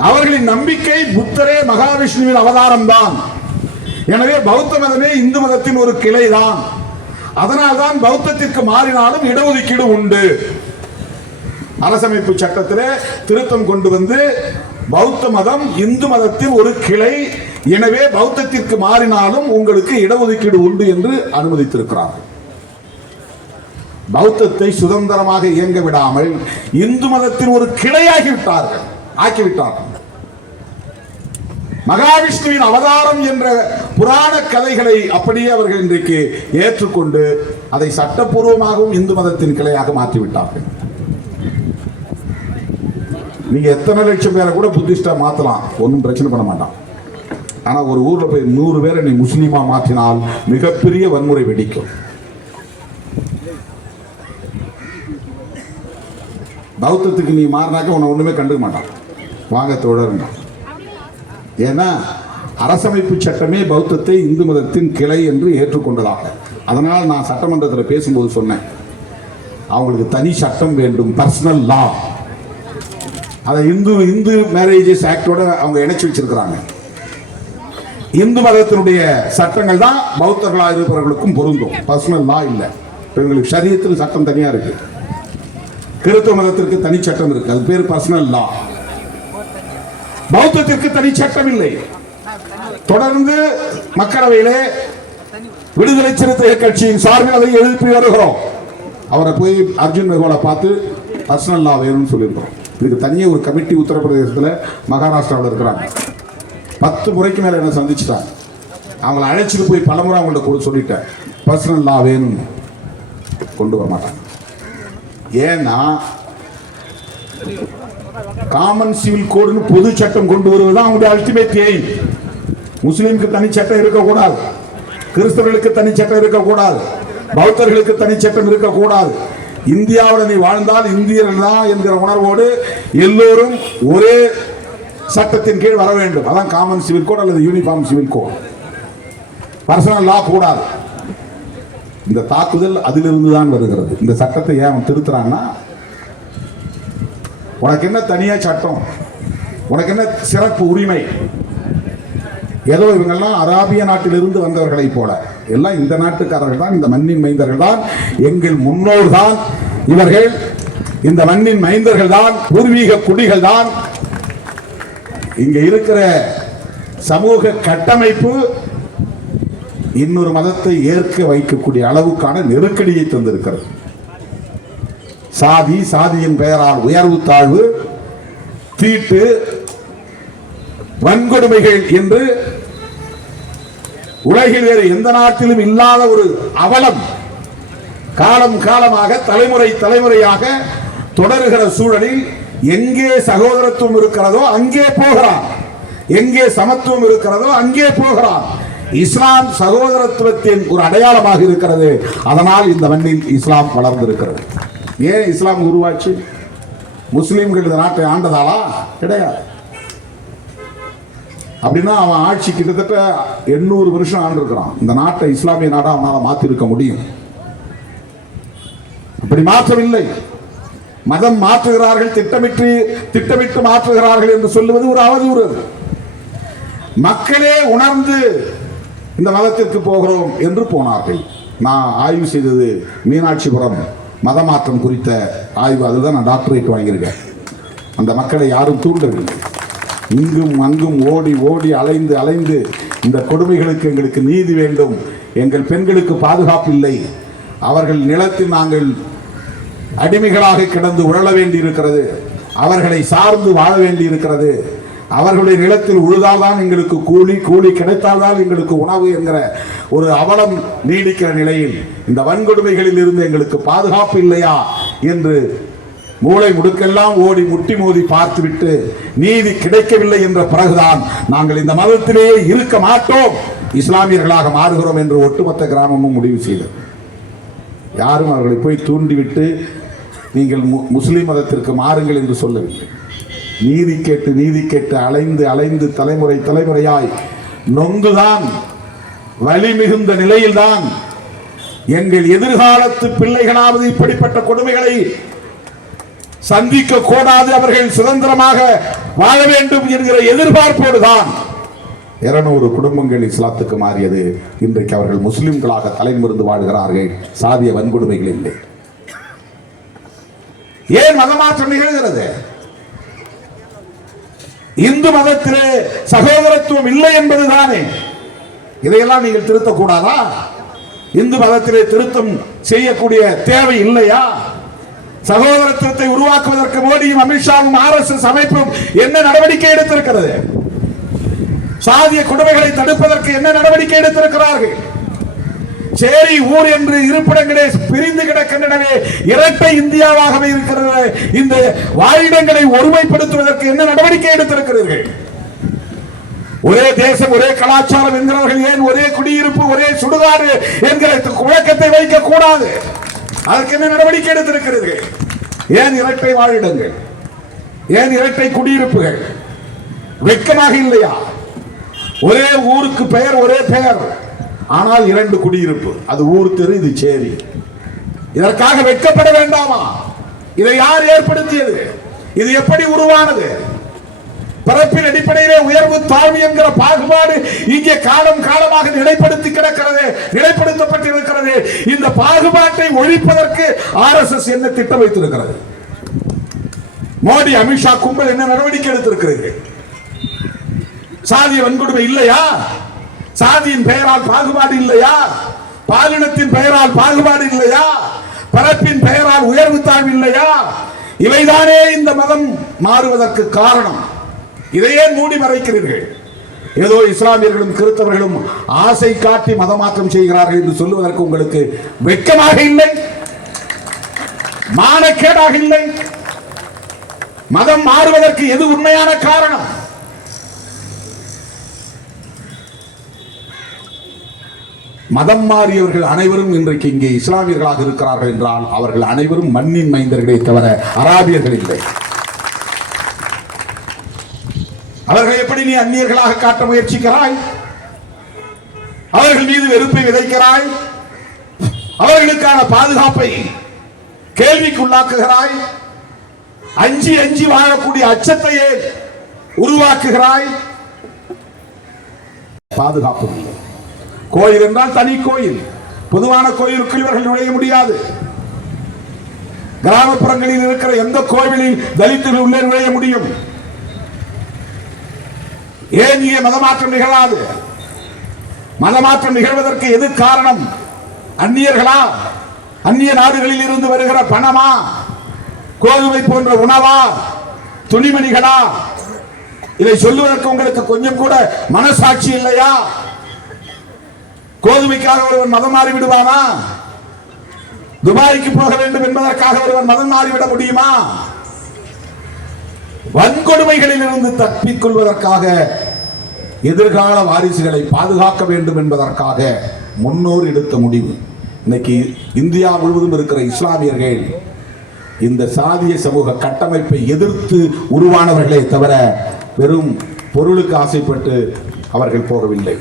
அவர்களின் நம்பிக்கை புத்தரே மகாவிஷ்ணுவின் அவதாரம் தான். எனவே பௌத்த மதமே இந்து மதத்தின் ஒரு கிளை தான். அதனால்தான் பௌத்தத்திற்கு மாறினாலும் இடஒதுக்கீடு உண்டு. அரசமைப்பு சட்டத்திலே திருத்தம் கொண்டு வந்து பௌத்த மதம் இந்து மதத்தின் ஒரு கிளை, எனவே பௌத்தத்திற்கு மாறினாலும் உங்களுக்கு இடஒதுக்கீடு உண்டு என்று அனுமதித்திருக்கிறார்கள். பௌத்தத்தை சுதந்திரமாக இயங்க விடாமல் இந்து மதத்தின் ஒரு கிளையாகிவிட்டார்கள். மகாவிஷ்ணுவின் அவதாரம் என்ற புராண கதைகளை அப்படியே அவர்கள் இன்றைக்கு ஏற்றுக்கொண்டு அதை சட்டப்பூர்வமாகவும் இந்து மதத்தின் கிளையாக மாற்றிவிட்டார்கள். நீங்க எத்தனை லட்சம் பேரை கூட புத்திஸ்டா மாத்தலாம், ஒன்றும் பிரச்சனை பண்ண மாட்டான். ஆனா ஒரு ஊர்ல போய் 100 பேரை நீ முஸ்லீமா மாற்றினால் மிகப்பெரிய வன்முறை வெடிக்கும். பௌத்தத்துக்கு நீ மாறினாக்க உன்னை ஒண்ணுமே கண்டுக்க மாட்டான். வாங்க தொடருங்க. ஏன்னா அரசமைப்பு சட்டமே பௌத்தத்தை இந்து மதத்தின் கிளை என்று ஏற்றுக்கொண்டதாக. அதனால் நான் சட்டமன்றத்தில் பேசும்போது சொன்னேன், அவங்களுக்கு தனி சட்டம் வேண்டும், பர்சனல் லா. அதை இந்து மேரேஜஸ் ஆக்டோட அவங்க இணைச்சு வச்சிருக்கிறாங்க. இந்து மதத்தினுடைய சட்டங்கள் தான் பௌத்தர்களாக இருப்பவர்களுக்கும் பொருந்தும், பர்சனல் லா இல்லை. இவங்களுக்கு ஷரியத்தில் சட்டம் தனியா இருக்கு, கிறிஸ்தவ மதத்திற்கு தனி சட்டம் இருக்கு, அது பேர் பர்சனல் லா. பௌத்தத்திற்கு தனி சட்டம் இல்லை. தொடர்ந்து மக்களவையிலே விடுதலை சிறுத்தைகள் கட்சியின் சார்பில் அதை எழுப்பி வருகிறோம். அவரை போய் அர்ஜுன் மெஹ்வாலை பார்த்து பர்சனல் லா வேணும்னு சொல்லியிருக்கிறோம். இதுக்கு தனியாக ஒரு கமிட்டி உத்தரப்பிரதேசத்தில் மகாராஷ்டிராவில் இருக்கிறாங்க. 10 முறைக்கு மேலே என்ன சந்திச்சுட்டாங்க. அவங்களை அழைச்சிட்டு போய் பலமுறை அவங்கள்ட்ட சொல்லிட்டேன், பர்சனல் லா வேணும், கொண்டு வர மாட்டாங்க. ஏன்னா காமன் சிவில் கோடுன்னு பொது சட்டம் கொண்டு வருவதுதான் அவங்களுடைய அல்டிமேட் எய்ம். முஸ்லீமுக்கு தனி சட்டம் இருக்கக்கூடாது, கிறிஸ்தவர்களுக்கு தனி சட்டம் இருக்கக்கூடாது, பௌத்தர்களுக்கு தனி சட்டம் இருக்கக்கூடாது. இந்தியாவில் நீ வாழ்ந்தால் இந்தியர்கள் தான் என்கிற உணர்வோடு எல்லோரும் ஒரே சட்டத்தின் கீழ் வர வேண்டும். அதான் காமன் சிவில் கோட் அல்லது uniform civil code. Personal law கூடாது. இந்த தாக்குதல் அதிலிருந்து தான் வருகிறது. இந்த சட்டத்தை ஏன் திருத்துறாங்கன்னா, உனக்கு என்ன தனியா சட்டம், உனக்கு என்ன சிறப்பு உரிமை? ஏதோ இவங்கெல்லாம் அராபிய நாட்டிலிருந்து வந்தவர்களை போல எல்லாம் இந்த நாட்டுக்காரர்கள் தான், இந்த மண்ணின் மைந்தர்கள் தான், எங்கள் முன்னோர் தான் இவர்கள், இந்த மண்ணின் மைந்தர்கள் தான், பூர்வீக குடிகள் தான். இங்க இருக்கிற சமூக கட்டமைப்பு இன்னொரு மதத்தை ஏற்க வைக்கக்கூடிய அளவுக்கான நெருக்கடியை தந்திருக்கிறது. சாதியின் பெயரால் உயர்வு தாழ்வு, தீட்டு, வன்கொடுமைகள் என்று உலகில் வேறு எந்த நாட்டிலும் இல்லாத ஒரு அவலம் காலம் காலமாக தலைமுறையாக தொடருகிற சூழலில் எங்கே சகோதரத்துவம் இருக்கிறதோ அங்கே போகிறான், எங்கே சமத்துவம் இருக்கிறதோ அங்கே போகிறான். இஸ்லாம் சகோதரத்துவத்தின் ஒரு அடையாளமாக இருக்கிறது. அதனால் இந்த மண்ணில் இஸ்லாம் வளர்ந்திருக்கிறது. ஏன் இஸ்லாம் உருவாச்சு? முஸ்லீம்கள் இந்த நாட்டை ஆண்டதாளா? கிடையாது. அப்படின்னா அவன் ஆட்சி கிட்டத்தட்ட 800 வருஷம் ஆண்டிருக்கிறான். இந்த நாட்டை இஸ்லாமிய நாடா அவனால் மாற்றிருக்க முடியும். அப்படி மாற்றவில்லை. மதம் மாற்றுகிறார்கள், திட்டமிட்டு மாற்றுகிறார்கள் என்று சொல்லுவது ஒரு அவதூறு. மக்களே உணர்ந்து இந்த மதத்திற்கு போகிறோம் என்று போனார்கள். நான் ஆய்வு செய்தது மீனாட்சிபுரம் மத மாற்றம் குறித்த ஆய்வு. அதுதான் நான் டாக்டரேட் வாங்கியிருக்கேன். அந்த மக்களை யாரும் தூண்டவில்லை. இங்கும் அங்கும் ஓடி ஓடி அலைந்து இந்த கொடுமைகளுக்கு எங்களுக்கு நீதி வேண்டும், எங்கள் பெண்களுக்கு பாதுகாப்பு இல்லை, அவர்கள் நிலத்தில் நாங்கள் அடிமைகளாக கிடந்து உழல வேண்டி இருக்கிறது, அவர்களை சார்ந்து வாழ வேண்டி இருக்கிறது, அவர்களுடைய நிலத்தில் உழுதால்தான் எங்களுக்கு கூலி கிடைத்தால்தான் எங்களுக்கு உணவு என்கிற ஒரு அவலம் நீடிக்கிற நிலையில் இந்த வன்கொடுமைகளில் இருந்து எங்களுக்கு பாதுகாப்பு இல்லையா என்று மூளை முடுக்கெல்லாம் ஓடி முட்டி மோதி பார்த்துவிட்டு நீதி கிடைக்கவில்லை என்ற பிறகுதான் நாங்கள் இந்த மதத்திலேயே இருக்க மாட்டோம், இஸ்லாமியர்களாக மாறுகிறோம் என்று ஒட்டுமொத்த கிராமமும் முடிவு செய்தது. யாரும் அவர்களை போய் தூண்டிவிட்டு நீங்கள் முஸ்லிம் மதத்திற்கு மாறுங்கள் என்று சொல்லவில்லை. நீதி கேட்டு அலைந்து தலைமுறையாய் நொந்துதான், வலி மிகுந்த நிலையில்தான் எங்கள் எதிர்காலத்து பிள்ளைகளாவது இப்படிப்பட்ட கொடுமைகளை சந்திக்க கூடாது, அவர்கள் சுதந்திரமாக வாழ வேண்டும் என்கிற எதிர்பார்ப்போடுதான் 200 குடும்பங்கள் இஸ்லாத்துக்கு மாறியது. இன்றைக்கு அவர்கள் முஸ்லிம்களாக தலைமுறிந்து வாழ்கிறார்கள். சாதிய வன்கொடுமைகள் இல்லை. ஏன் மதமாற்றம் நிகழ்கிறது? இந்து மதத்திலே சகோதரத்துவம் இல்லை என்பதுதானே. இதையெல்லாம் நீங்கள் திருத்தக்கூடாதா? இந்து மதத்திலே திருத்தம் செய்யக்கூடிய தேவை இல்லையா? சகோதரத்துவத்தை உருவாக்குவதற்கு மோடியும் அமித்ஷாவும் RSS அமைப்பும் என்ன நடவடிக்கை எடுத்திருக்கிறது? சாதிய கொடுமைகளை தடுப்பதற்கு என்ன நடவடிக்கை எடுத்திருக்கிறார்கள்? சேரி ஊர் என்று இருப்பிடங்களே பிரிந்து கிடக்கின்றனவே, இரட்டை இந்தியாவாகவே இருக்கிறது. இந்த வாழிடங்களை ஒருமைப்படுத்துவதற்கு என்ன நடவடிக்கை எடுத்திருக்கிறீர்கள்? ஒரே தேசம், ஒரே கலாச்சாரம் என்கிறவர்கள் ஏன் ஒரே குடியிருப்பு, ஒரே சுடுகாடு என்கிற விளக்கத்தை வைக்க கூடாது? அதற்கு என்ன நடவடிக்கை எடுத்திருக்கிறீர்கள்? ஏன் இரட்டை வாழிடங்கள்? ஏன் இரட்டை குடியிருப்புகள்? வெட்கமாக இல்லையா? ஒரே ஊருக்கு பெயர், ஒரே பெயர், ஆனால் 2 குடியிருப்பு. அது ஊர் தெரு, இது சேரி. இதற்காக வெட்கப்பட வேண்டாமா? இதை யார் ஏற்படுத்தியது? இது எப்படி உருவானது? பிறப்பின் அடிப்படையிலே உயர்வு தாழ்வு என்கிற பாகுபாடு இங்கே காலமாக நிலைப்படுத்தப்பட்டிருக்கிறது. இந்த பாகுபாட்டை ஒழிப்பதற்கு RSS என்ன திட்டம் வைத்திருக்கிறது? மோடி அமித்ஷா கும்பல் என்ன நடவடிக்கை எடுத்திருக்கிறீர்கள்? சாதிய வன்கொடுமை இல்லையா? சாதியின் பெயரால் பாகுபாடு இல்லையா? பாலினத்தின் பெயரால் பாகுபாடு இல்லையா? பிறப்பின் பெயரால் உயர்வு தாழ்வு இல்லையா? இவைதானே இந்த மதம் மாறுவதற்கு காரணம். இதையே மூடி மறைக்கிறீர்கள். ஏதோ இஸ்லாமியர்களும் கிறிஸ்தவர்களும் ஆசை காட்டி மதமாற்றம் செய்கிறார்கள் என்று சொல்லுவதற்கு உங்களுக்கு வெட்கமாக இல்லை? மானக்கேடாக இல்லை? மதம் மாறுவதற்கு எது உண்மையான காரணம்? மதம் மாறியவர்கள் அனைவரும் இன்றைக்கு இங்கே இஸ்லாமியர்களாக இருக்கிறார்கள் என்றால் அவர்கள் அனைவரும் மண்ணின் மைந்தர்களே தவிர அராபியர்கள் இல்லை. அவர்களை எப்படி நீ அந்நியர்களாக காட்ட முயற்சிக்கிறாய்? அவர்கள் மீது வெறுப்பை விதைக்கிறாய், அவர்களுக்கான பாதுகாப்பை கேள்விக்குள்ளாக்குகிறாய், அஞ்சி வாழக்கூடிய அச்சத்தையே உருவாக்குகிறாய். பாதுகாப்பு இல்லை. கோயில் என்றால் தனி கோயில், பொதுவான கோயிலுக்குள் இவர்கள் நுழைய முடியாது. கிராமப்புறங்களில் இருக்கிற எந்த கோவிலில் தலித்துகள் உள்ளே நுழைய முடியும்? ஏன் இங்கே மதமாற்றம் நிகழாது? மதமாற்றம் நிகழ்வதற்கு எது காரணம்? அந்நியர்களா? அந்நிய நாடுகளில் இருந்து வருகிற பணமா? கோதுமை போன்ற உணவா? துணிமணிகளா? இதை சொல்லுவதற்கு உங்களுக்கு கொஞ்சம் கூட மனசாட்சி இல்லையா? கோதுமைக்காக ஒருவன் மதம் மாறி விடுவானா? துபாய்க்கு போக வேண்டும் என்பதற்காக ஒருவன் மதம் மாறிவிட முடியுமா? வன்கொடுமைகளில் இருந்து தப்பிக் கொள்வதற்காக, எதிர்கால வாரிசுகளை பாதுகாக்க வேண்டும் என்பதற்காக முன்னோர் எடுத்த முடிவு. இன்னைக்கு இந்தியா முழுவதும் இருக்கிற இஸ்லாமியர்கள் இந்த சாதிய சமூக கட்டமைப்பை எதிர்த்து உருவானவர்களே தவிர வெறும் பொருளுக்கு ஆசைப்பட்டு அவர்கள் போகவில்லை.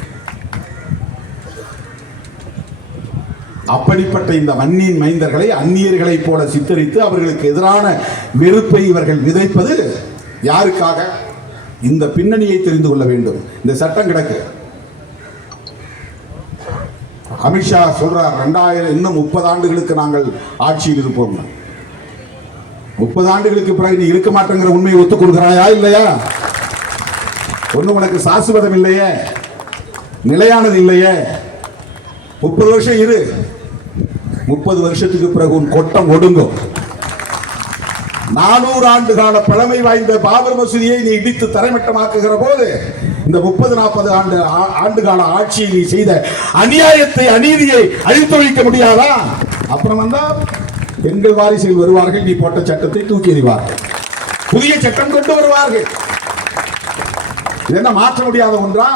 அப்படிப்பட்ட இந்த மண்ணின் மைந்தர்களை அந்நியர்களை போல சித்தரித்து அவர்களுக்கு எதிரான வெறுப்பை இவர்கள் விதைப்பது யாருக்காக? இந்த பின்னணியை தெரிந்து கொள்ள வேண்டும். இந்த சட்டம் கிடக்கு. அமித்ஷா சொல்றார் 2000 இன்னும் 30 ஆண்டுகளுக்கு நாங்கள் ஆட்சியில் இருப்போம். 30 ஆண்டுகளுக்கு பிறகு நீ இருக்க மாட்டேங்கிற உண்மையை ஒத்துக் கொடுக்கிறாயா இல்லையா? ஒண்ணு உனக்கு சாசுவதம் இல்லையே, நிலையானது இல்லையே. 30 வருஷம் இரு, 30 வருஷத்துக்கு பிறகு உன் கொட்டம் ஒடுங்கும். 400 ஆண்டு கால பழமை வாய்ந்த பாபர் மசூதியை நீ இடித்து தரைமட்டமாக்குகிற போது இந்த 30-40 ஆண்டு கால ஆட்சியை நீ செய்த அநியாயத்தை அநீதியை அழித்தொழிக்க முடியாதா? அப்புறம் வந்தா எங்கள் வாரிசுகள் வருவார்கள், நீ போட்ட சட்டத்தை தூக்கி எறிவார்கள், புதிய சட்டம் கொண்டு வருவார்கள். இதென்ன மாற்ற முடியாத ஒன்றா?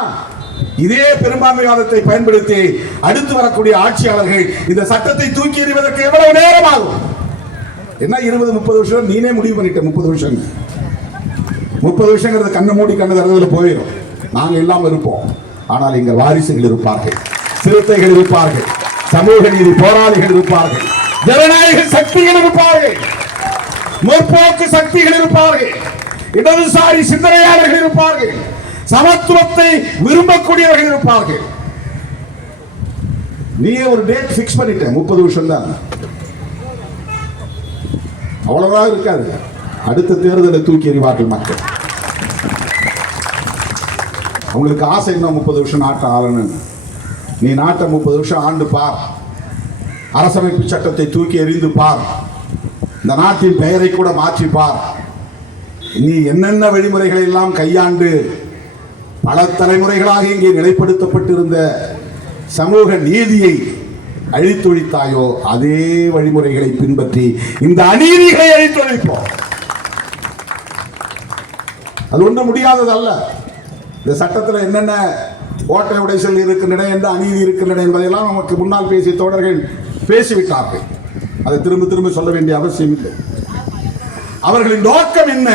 இதே பெரும்பான்மைவாதத்தை பயன்படுத்தி அடுத்து வரக்கூடிய ஆட்சியாளர்கள் இந்த சட்டத்தை தூக்கி எறிவதற்கு எவ்வளவு நேரம் ஆகும்? என்ன 20-30 வருஷம் நீனே முடிவு பண்ணிட்ட. 30 வருஷம் 30 வருஷங்கிறது கண்ணை மூடி கண்ணு திறந்ததுல போயிடும். நாங்க எல்லாம் இருப்போம். ஆனால் எங்கள் வாரிசுகள் இருப்பார்கள், சிறுத்தைகள் இருப்பார்கள், சமூக நீதி போராளிகள் இருப்பார்கள், ஜனநாயக சக்திகள் இருப்பார்கள், முற்போக்கு சக்திகள் இருப்பார்கள், இடதுசாரி சிந்தனையாளர்கள் இருப்பார்கள், சமத்துவத்தை விரும்பக்கூடியவர்கள் இருப்பார்கள். நீயே ஒரு டேட் பிக்ஸ் பண்ணிட்ட, 30 வருஷம் தான். அவ்வளவுதான் இருக்காது. அடுத்த தேர்தலை தூக்கி எறிவார்கள் மக்கள். அவங்களுக்கு ஆசை இன்னும் 30 வருஷம் நாட்டை ஆளணும். நீ நாட்டை 30 வருஷம் ஆண்டு பார், அரசமைப்பு சட்டத்தை தூக்கி எறிந்து பார், இந்த நாட்டின் பெயரை கூட மாற்றி பார். நீ என்னென்ன வழிமுறைகளை எல்லாம் கையாண்டு பல தலைமுறைகளாக இங்கே நிலைப்படுத்தப்பட்டிருந்த சமூக நீதியை அழித்தொழித்தாயோ அதே வழிமுறைகளை பின்பற்றி இந்த அநீதிகளை அழித்தொழிப்போம். அது ஒன்றும் முடியாததல்ல. இந்த சட்டத்தில் என்னென்ன ஓட்டை உடைசல் இருக்கின்றன, என்ற அநீதி இருக்கின்றன என்பதையெல்லாம் நமக்கு முன்னால் பேசிய தோழர்கள் பேசிவிட்டார்கள். அதை திரும்ப திரும்ப சொல்ல வேண்டிய அவசியம் இல்லை. அவர்களின் நோக்கம் என்ன?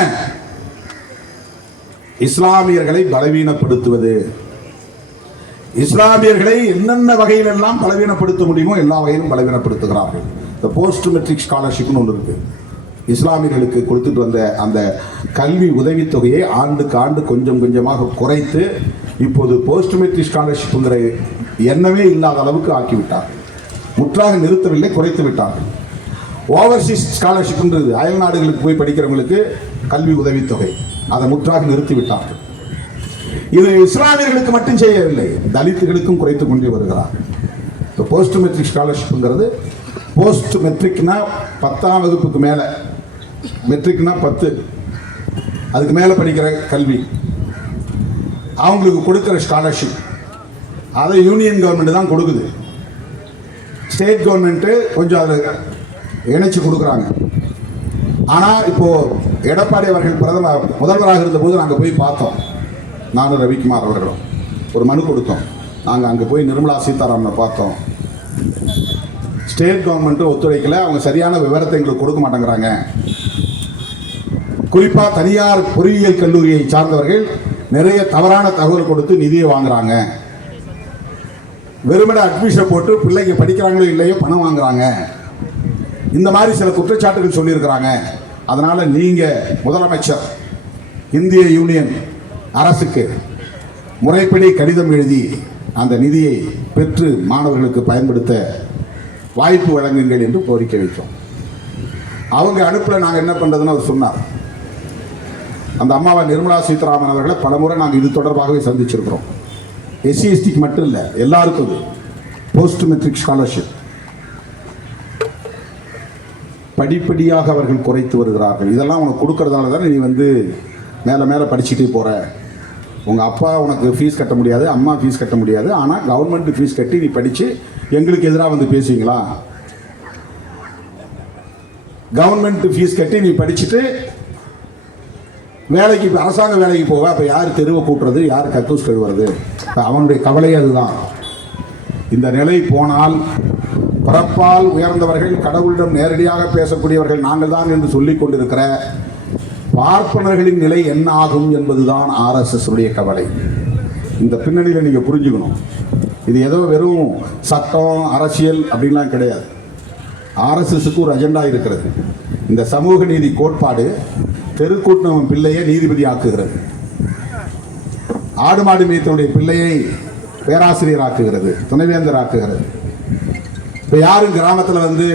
இஸ்லாமியர்களை பலவீனப்படுத்துவது. இஸ்லாமியர்களை என்னென்ன வகையில் எல்லாம் பலவீனப்படுத்த முடியுமோ எல்லா வகையிலும் பலவீனப்படுத்துகிறார்கள். இந்த போஸ்ட் மெட்ரிக் ஸ்காலர்ஷிப்னு ஒன்று இருக்கு. இஸ்லாமியர்களுக்கு கொடுத்துட்டு வந்த அந்த கல்வி உதவித்தொகையை ஆண்டுக்கு ஆண்டு கொஞ்சம் கொஞ்சமாக குறைத்து இப்போது போஸ்ட் மெட்ரிக் ஸ்காலர்ஷிப்ங்கிற எண்ணமே இல்லாத அளவுக்கு ஆக்கிவிட்டார். முற்றாக நிறுத்தவில்லை, குறைத்து விட்டார்கள். ஓவர்சீஸ் ஸ்காலர்ஷிப்ன்றது அயல் நாடுகளுக்கு போய் படிக்கிறவங்களுக்கு கல்வி உதவித்தொகை, அதை முற்றாக நிறுத்திவிட்டார்கள். இது இஸ்லாமியர்களுக்கு மட்டும் செய்யவில்லை, தலித்துகளுக்கும் குறைத்து கொண்டே வருகிறார். போஸ்ட் மெட்ரிக் ஸ்காலர்ஷிப்ங்கிறது, போஸ்ட் மெட்ரிக்னா 10ஆம் வகுப்புக்கு மேலே, மெட்ரிக்னா 10, அதுக்கு மேலே படிக்கிற கல்வி, அவங்களுக்கு கொடுக்குற ஸ்காலர்ஷிப். அதை யூனியன் கவர்மெண்ட் தான் கொடுக்குது. ஸ்டேட் கவர்மெண்ட்டு கொஞ்சம் அதை இணைச்சு கொடுக்குறாங்க. ஆனால் இப்போது எடப்பாடி அவர்கள் முதல்வராக இருந்தபோது நாங்கள் போய் பார்த்தோம். நானும் ரவிக்குமார் அவர்களும் ஒரு மனு கொடுத்தோம். நாங்கள் அங்கே போய் நிர்மலா சீதாராமனை பார்த்தோம். ஸ்டேட் கவர்மெண்ட்டும் ஒத்துழைக்கல, அவங்க சரியான விவரத்தை எங்களுக்கு கொடுக்க மாட்டேங்கிறாங்க. குறிப்பாக தனியார் பொறியியல் கல்லூரியை சார்ந்தவர்கள் நிறைய தவறான தகவல் கொடுத்து நிதியை வாங்குறாங்க. வெறுமனே அட்மிஷன் போட்டு பிள்ளைங்க படிக்கிறாங்களோ இல்லையோ பணம் வாங்குறாங்க. இந்த மாதிரி சில குற்றச்சாட்டுகள் சொல்லியிருக்கிறாங்க. அதனால் நீங்கள் முதலமைச்சர் இந்திய யூனியன் அரசுக்கு முறைப்படி கடிதம் எழுதி அந்த நிதியை பெற்று மாணவர்களுக்கு பயன்படுத்த வாய்ப்பு வழங்குங்கள் என்று கோரிக்கை வைத்தோம். அவங்க அனுப்பல. நாங்கள் என்ன பண்ணுறதுன்னு அவர் சொன்னார். அந்த அம்மாவை நிர்மலா சீதாராமன் அவர்களை பலமுறை நாங்கள் இது தொடர்பாகவே சந்திச்சிருக்கிறோம். எஸ்சி எஸ்டிக்கு மட்டும் இல்லை, எல்லாருக்கும் இது போஸ்ட் மெட்ரிக் ஸ்காலர்ஷிப் படிப்படியாக அவர்கள் குறைத்து வருகிறார்கள். இதெல்லாம் உனக்கு கொடுக்கறதுனால தானே நீ மேலே மேலே படிச்சுட்டே போகிற. உங்கள் அப்பா உனக்கு ஃபீஸ் கட்ட முடியாது, அம்மா ஃபீஸ் கட்ட முடியாது, ஆனால் கவர்மெண்ட் ஃபீஸ் கட்டி நீ படித்து எங்களுக்கு எதிராக பேசுவீங்களா? கவர்மெண்ட் ஃபீஸ் கட்டி நீ படிச்சுட்டு வேலைக்கு, அரசாங்க வேலைக்கு போவ. அப்போ யார் தெருவை கூட்டுறது, யார் கக்கூஸ் கழுவுறது? அவனுடைய கவலை அதுதான். இந்த நிலை போனால் பிறப்பால் உயர்ந்தவர்கள், கடவுளிடம் நேரடியாக பேசக்கூடியவர்கள் நாங்கள் தான் என்று சொல்லிக் கொண்டிருக்கிற பார்ப்பனர்களின் நிலை என்ன ஆகும் என்பதுதான் RSS உடைய கவலை. இந்த பின்னணியில் நீங்கள் புரிஞ்சுக்கணும். இது ஏதோ வெறும் சட்டம் அரசியல் அப்படின்லாம் கிடையாது. RSSக்கு ஒரு அஜெண்டா இருக்கிறது. இந்த சமூக நீதி கோட்பாடு தெருக்கூட்டினவன் பிள்ளையை நீதிபதி ஆக்குகிறது, ஆடு மாடு மேய்த்தனுடைய பிள்ளையை பேராசிரியர் ஆக்குகிறது, துணைவேந்தர் ஆக்குகிறது. இப்போ யாரும் கிராமத்தில் வந்து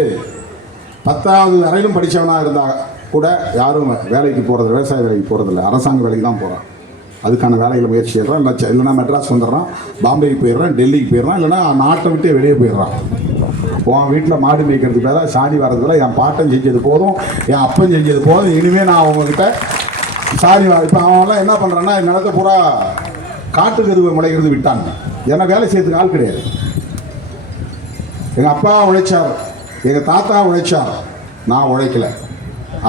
10வது வரையிலும் படித்தவனாக இருந்தால் கூட யாரும் வேலைக்கு போகிறது, விவசாய வேலைக்கு போகிறதில்ல, அரசாங்க வேலைக்கு தான் போகிறான். அதுக்கான வேலைகளை முயற்சி செய்கிறான். இல்லைன்னா மெட்ராஸ் வந்துடுறான், பாம்பேக்கு போயிடுறான், டெல்லிக்கு போயிடுறான், இல்லைன்னா நாட்டை விட்டு வெளியே போயிடுறான். உன் வீட்டில் மாடு மேய்க்கிறதுக்கு பேர சாணி வர்றதுல என் பாட்டன் செஞ்சது போதும், என் அப்பன் செஞ்சது போதும், இனிமேல் நான் அவங்கக்கிட்ட சாணி இப்போ அவன்லாம் என்ன பண்ணுறான்னா நிலத்தை பூரா காட்டு கருவை முளைக்கிறது விட்டாங்க. ஏன்னா வேலை செய்யறதுக்கு ஆள் கிடையாது. எங்கள் அப்பா உழைச்சார், எங்கள் தாத்தா உழைச்சார், நான் உழைக்கலை.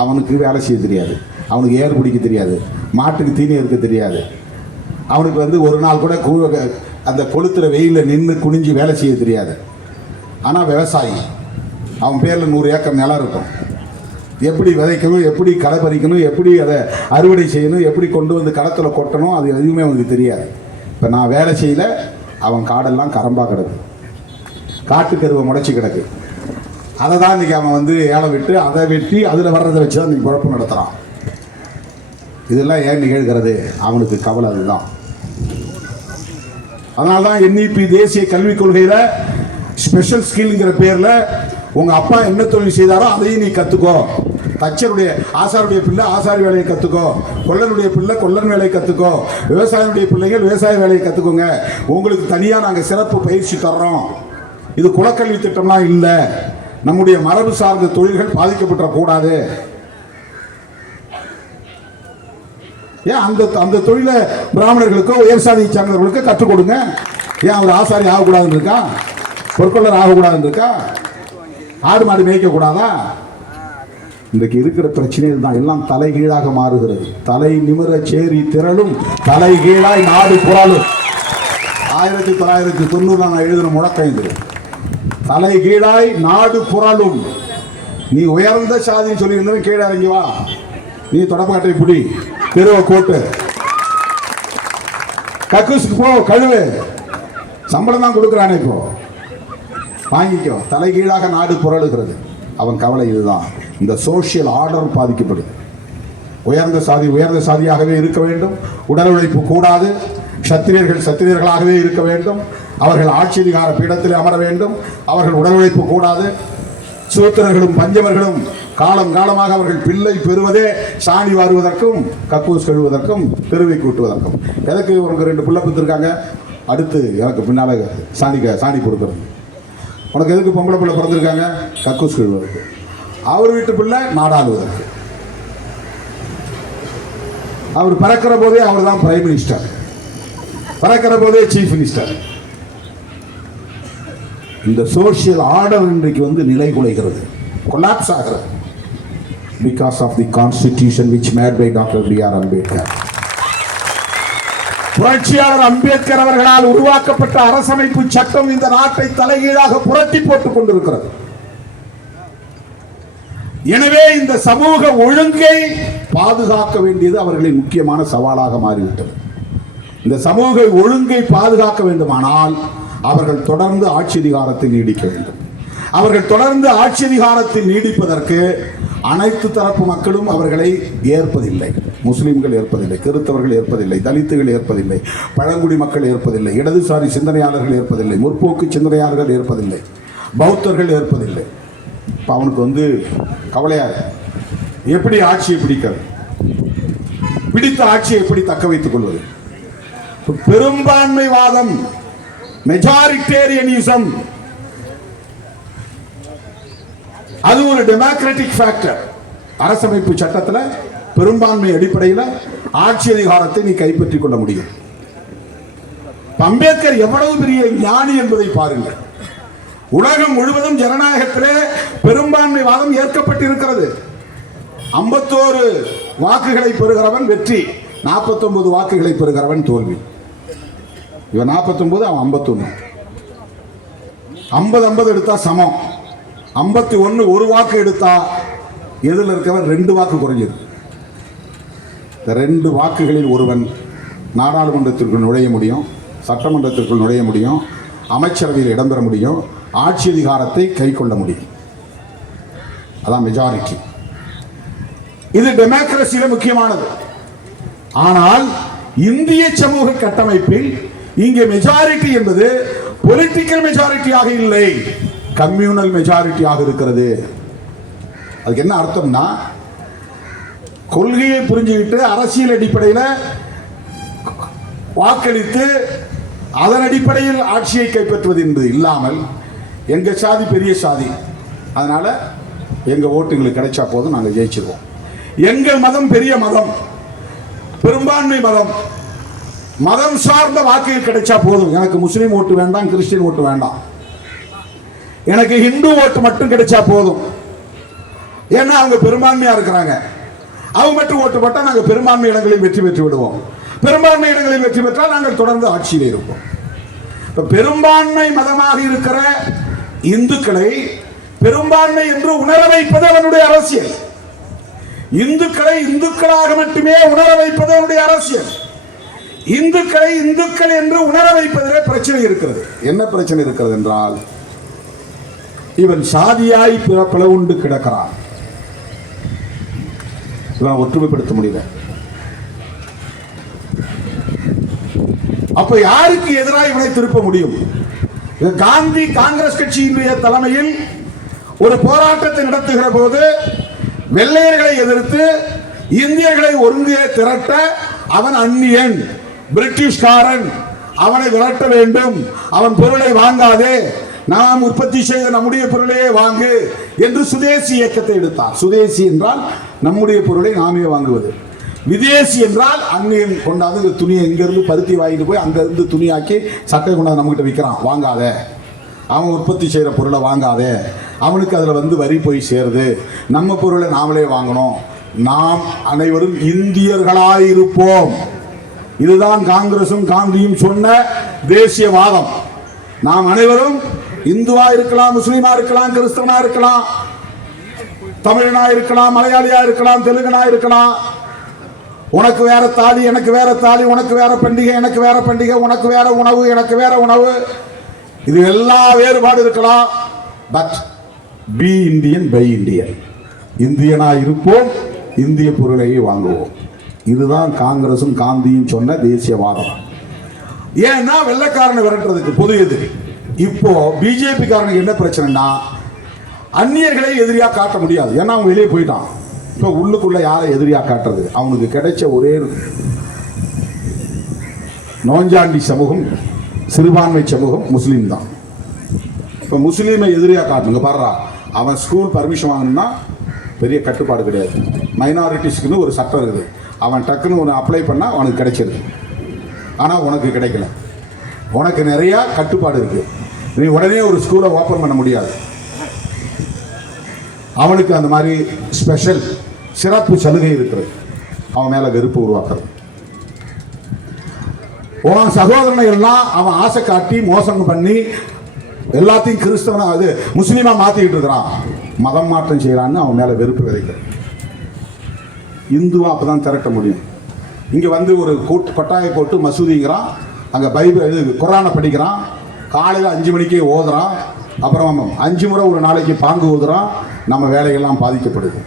அவனுக்கு வேலை செய்ய தெரியாது, அவனுக்கு ஏர் பிடிக்க தெரியாது, மாட்டுக்கு தீனி இருக்க தெரியாது, அவனுக்கு வந்து ஒரு நாள் கூட அந்த கொளுத்துற வெயிலில் நின்று குனிஞ்சு வேலை செய்ய தெரியாது. ஆனால் விவசாயி, அவன் பேரில் 100 ஏக்கர் நிலம் இருக்கும். எப்படி விதைக்கணும், எப்படி களை பறிக்கணும், எப்படி அதை அறுவடை செய்யணும், எப்படி கொண்டு வந்து களத்தில் கொட்டணும், அது எதுவுமே அவனுக்கு தெரியாது. இப்போ நான் வேலை செய்யல, அவன் காடெல்லாம் கரம்பாக கிடக்கு, காட்டுக்கருவை முளைச்சி கிடக்கு. அதை தான் இன்றைக்கி அவன் வந்து ஏலம் விட்டு அதை வெட்டி அதில் வர்றதை வச்சு தான் இன்றைக்கி குழப்பம் நடத்துகிறான். இதெல்லாம் ஏன் நிகழ்கிறது? அவனுக்கு கவலை அதுதான். அதனால தான் NEP தேசிய கல்விக் கொள்கையில் ஸ்பெஷல் ஸ்கில்ங்கிற பேரில் உங்கள் அப்பா என்ன தொழில் செய்தாரோ அதையும் நீ கற்றுக்கோ. தச்சருடைய ஆசாருடைய பிள்ளை ஆசாரி வேலையை கற்றுக்கோ, கொல்லனுடைய பிள்ளை கொல்லன் வேலையை கற்றுக்கோ, விவசாயினுடைய பிள்ளைகள் விவசாய வேலையை கற்றுக்கோங்க. உங்களுக்கு தனியாக நாங்கள் சிறப்பு பயிற்சி தர்றோம். இது குலக்கல்வி திட்டம்லாம் இல்லை. நம்முடைய மரபு சார்ந்த தொழில்கள் பாதிக்கப்படக்கூடாது. ஏன் அந்த தொழிலை பிராமணர்களுக்கோ உயர் சாதியை சார்ந்தவர்களுக்கோ கற்றுக் கொடுங்க. ஏன் அவர் ஆசாரி ஆகக்கூடாதுன்னு இருக்கா, பொற்கொள்ளர் ஆகக்கூடாதுன்னு இருக்கா, ஆடு மாடு மேய்க்கக்கூடாதா? இன்றைக்கு இருக்கிற பிரச்சனைகள் தான் எல்லாம் தலைகீழாக மாறுகிறது. தலை நிமிர சேரி திரளும் தலைகீழாய் நாடு புரளும். 1990 நான் எழுதின முழக்கம் இது. தலைகீழாய் நாடு புரளும். நீ உயர்ந்த சாதின்னு சொல்லியிருந்தவன் கீழே இறங்கி வா, நீ தொடப்பக்கட்டை புடி, தெருவை கோட்டு, கக்கூசுக்கு போ, கழுவு, சம்பளம் தான் கொடுக்குறானே, இப்போ வாங்கிக்கோ. தலைகீழாக நாடு புரளுகிறது. அவன் கவலை இதுதான். இந்த சோசியல் ஆர்டர் பாதிக்கப்படுது. உயர்ந்த சாதியாகவே இருக்க வேண்டும், உடல் உழைப்பு கூடாது, சத்திரியர்கள் சத்திரியர்களாகவே இருக்க வேண்டும், அவர்கள் ஆட்சி அதிகார பீடத்தில் அமர வேண்டும், அவர்கள் உடல் உழைப்பு கூடாது. சூத்திரர்களும் பஞ்சவர்களும் காலம் காலமாக அவர்கள் பிள்ளை பெறுவதே சாணி வாருவதற்கும் கக்கூஸ் கழுவதற்கும் தெருவை கூட்டுவதற்கும். எதற்கு உனக்கு 2 பிள்ளை பிறந்திருக்காங்க, அடுத்து எனக்கு பின்னால் சாணி கொடுக்குறது. உனக்கு எதுக்கு பொம்பளை பிள்ளை பிறந்திருக்காங்க, கக்கூஸ் கழுவதற்கு. அவர் வீட்டு பிள்ளை நாடாளுவதற்கு. அவர் பிறக்கிற போதே அவர் தான் பிரைம் மினிஸ்டர், பிறக்கிற போதே சீஃப் மினிஸ்டர். இந்த சோசியல் ஆர்டர் இன்றைக்கு வந்து நிலை குலைகிறது, கொலாப்ஸ் ஆகிறது. Because of the constitution which made by doctor B.R. Ambedkar. புரட்சியாளர் அம்பேத்கர் அவர்களால் உருவாக்கப்பட்ட அரசமைப்பு சட்டம் இந்த நாட்டை தலைகீழாக புரட்டி போட்டுக் கொண்டிருக்கிறது. எனவே இந்த சமூக ஒழுங்கை பாதுகாக்க வேண்டியது அவர்களின் முக்கியமான சவாலாக மாறிவிட்டது. இந்த சமூக ஒழுங்கை பாதுகாக்க வேண்டுமானால் அவர்கள் தொடர்ந்து ஆட்சி அதிகாரத்தில் நீடிக்க வேண்டும். அவர்கள் தொடர்ந்து ஆட்சி அதிகாரத்தில் நீடிப்பதற்கு அனைத்து தரப்பு மக்களும் அவர்களை ஏற்பதில்லை. முஸ்லிம்கள் ஏற்பதில்லை, கிறிஸ்தவர்கள் ஏற்பதில்லை, தலித்துகள் ஏற்பதில்லை, பழங்குடி மக்கள் ஏற்பதில்லை, இடதுசாரி சிந்தனையாளர்கள் ஏற்பதில்லை, முற்போக்கு சிந்தனையாளர்கள் ஏற்பதில்லை, பௌத்தர்கள் ஏற்பதில்லை. இப்போ அவனுக்கு வந்து கவலையாக எப்படி ஆட்சியை பிடிக்கிறது, பிடித்த ஆட்சியை எப்படி தக்க வைத்துக் கொள்வது. பெரும்பான்மைவாதம், மெஜாரிட்டேரியனிசம், அது ஒரு டெமோக்ராட்டிக் ஃபேக்டர். அரசமைப்பு சட்டத்தில் பெரும்பான்மை அடிப்படையில் ஆட்சி அதிகாரத்தை நீ கைப்பற்றிக் கொள்ள முடியும். அம்பேத்கர் எவ்வளவு பெரிய ஞானி என்பதை பாருங்கள். உலகம் முழுவதும் ஜனநாயகத்திலே பெரும்பான்மைவாதம் ஏற்கப்பட்டிருக்கிறது. 51 வாக்குகளை பெறுகிறவன் வெற்றி, 49 வாக்குகளை பெறுகிறவன் தோல்வி. இவன் 49, அவன் 51. 50-50 எடுத்தா சமம். 51 ஒரு வாக்கு எடுத்தா எதில் இருக்கவன் 2 வாக்கு குறைஞ்சது. இந்த 2 வாக்குகளில் ஒருவன் நாடாளுமன்றத்திற்குள் நுழைய முடியும், சட்டமன்றத்திற்குள் நுழைய முடியும், அமைச்சரவையில் இடம்பெற முடியும், ஆட்சி அதிகாரத்தை கை கொள்ள முடியும். அதான் மெஜாரிட்டி. இது டெமோக்ரஸியில முக்கியமானது. ஆனால் இந்திய சமூக கட்டமைப்பில் இங்கே மெஜாரிட்டி என்பது பொலிட்டிக்கல் மெஜாரிட்டியாக இல்லை, கம்யூனல் மெஜாரிட்டியாக இருக்கிறது. அதுக்கு என்ன அர்த்தம்னா, கொள்கையை புரிஞ்சுக்கிட்டு அரசியல் அடிப்படையில் வாக்களித்து அதன் அடிப்படையில் ஆட்சியை கைப்பற்றுவது என்பது இல்லாமல் எங்க சாதி பெரிய சாதி, அதனால எங்க ஓட்டுங்களுக்கு கிடைச்சா போதும், நாங்கள் ஜெயிச்சிருவோம். எங்கள் மதம் பெரிய மதம், பெரும்பான்மை மதம், மதம் சார்ந்த வாக்குகள் கிடைச்சா போதும், எனக்கு முஸ்லீம் ஓட்டு வேண்டாம், கிறிஸ்டின் ஓட்டு வேண்டாம், எனக்கு இந்து ஓட்டு மட்டும் கிடைச்சா போதும். ஏன்னா அவங்க பெரும்பான்மையா இருக்கிறாங்க, அவங்க மட்டும் ஓட்டு போட்டா நாங்கள் பெரும்பான்மை இடங்களில் வெற்றி பெற்று விடுவோம், பெரும்பான்மை இடங்களில் வெற்றி பெற்றால் நாங்கள் தொடர்ந்து ஆட்சியில் இருப்போம். பெரும்பான்மை மதமாக இருக்கிற இந்துக்களை பெரும்பான்மை என்று உணர வைப்பது அவனுடைய அரசியல். இந்துக்களை இந்துக்களாக மட்டுமே உணர வைப்பது அவனுடைய அரசியல். இந்துக்களை இந்துக்கள் என்று உணர வைப்பதிலே பிரச்சனை இருக்கிறது. என்ன பிரச்சனை இருக்கிறது என்றால், இவன் சாதியாய் பிளவுண்டு கிடக்கிறான், இவன் ஒற்றுமைப்படுத்த முடியல. அப்ப யாருக்கு எதிராக இவனை திருப்ப முடியும்? காந்தி காங்கிரஸ் கட்சியினுடைய தலைமையில் ஒரு போராட்டத்தை நடத்துகிற போது வெள்ளையர்களை எதிர்த்து இந்தியர்களை ஒருங்கே திரட்ட அவன் அந்நியன், பிரிட்டிஷ்காரன், அவனை விரட்ட வேண்டும், அவன் பொருளை வாங்காதே, நாம் உற்பத்தி செய்த நம்முடைய பொருளையே வாங்கு என்று சுதேசி இயக்கத்தை எடுத்தார். சுதேசி என்றால் நம்முடைய பொருளை நாமே வாங்குவது, விதேசி என்றால் அந்நியன் கொண்டாந்து துணியை இங்கிருந்து பருத்தி வாங்கிட்டு போய் அங்கிருந்து துணியாக்கி சட்டை கொண்டாந்து நம்மகிட்ட விற்கிறான், வாங்காத, அவன் உற்பத்தி செய்கிற பொருளை வாங்காத, அவனுக்கு அதில் வரி போய் சேருது, நம்ம பொருளை நாமளே வாங்கணும், நாம் அனைவரும் இந்தியர்களாயிருப்போம். இதுதான் காங்கிரசும் காந்தியும் சொன்ன தேசியவாதம். நாம் அனைவரும் இந்துவா இருக்கலாம், முஸ்லீமா இருக்கலாம், கிறிஸ்தவனா இருக்கலாம், தமிழனா இருக்கலாம், மலையாளியா இருக்கலாம், தெலுங்கனா இருக்கலாம், உனக்கு வேற தாலி எனக்கு வேற தாலி, உனக்கு வேற பண்டிகை எனக்கு வேற பண்டிகை, உனக்கு வேற உணவு எனக்கு வேற உணவு, இது எல்லா வேறுபாடு இருக்கலாம். But be Indian by Indian, இந்தியனா இருப்போம், இந்திய பொருளையே வாங்குவோம். இதுதான் காங்கிரசும் காந்தியும் சொன்ன தேசியவாதம். ஏன்னா வெள்ளைக்காரனை விரட்டுறதுக்கு பொது எதிரி. இப்போ பிஜேபி காரனுக்கு என்ன பிரச்சனைனா, அந்நியர்களை எதிரியா காட்ட முடியாது, ஏன்னா அவன் வெளியே போயிட்டான். இப்போ உள்ளுக்குள்ள யாரை எதிரியா காட்டுறது? அவனுக்கு கிடைச்ச ஒரே நோஞ்சாண்டி சமூகம், சிறுபான்மை சமூகம் முஸ்லீம் தான். இப்போ முஸ்லீமை எதிரியா காட்டுங்க பாடுறா, அவன் ஸ்கூல் பர்மிஷன் வாங்கணும்னா பெரிய கட்டுப்பாடு கிடையாது. மைனாரிட்டிஸ்க்குன்னு ஒரு சட்டம் இருக்குது, அவன் டக்குன்னு ஒன்று அப்ளை பண்ணால் அவனுக்கு கிடைச்சிருது. ஆனால் உனக்கு கிடைக்கல, உனக்கு நிறையா கட்டுப்பாடு இருக்குது. நீ உடனே ஒரு ஸ்கூலை ஓப்பன் பண்ண முடியாது. அவனுக்கு அந்த மாதிரி ஸ்பெஷல் சிறப்பு சலுகை இருக்கிறது. அவன் மேலே வெறுப்பு உருவாக்குறது. உன் சகோதரனை எல்லாம் அவன் ஆசை காட்டி மோசம் பண்ணி எல்லாத்தையும் கிறிஸ்தவனா அது முஸ்லீமா மாற்றிக்கிட்டு இருக்கிறான், மதம் மாற்றம் செய்கிறான்னு அவன் மேலே வெறுப்பு விதைக்கிறான். இந்துவா அப்போ தான் திரட்ட முடியும். இங்கே ஒரு கொட்டாயை போட்டு மசூதிங்கிறான், அங்கே பைபிள் இது குரானை படிக்கிறான், காலையில் 5 மணிக்கே ஓதுறான், அப்புறம் 5 முறை ஒரு நாளைக்கு பாங்கு ஓதுறான். நம்ம வேலைகள்லாம் பாதிக்கப்படுது,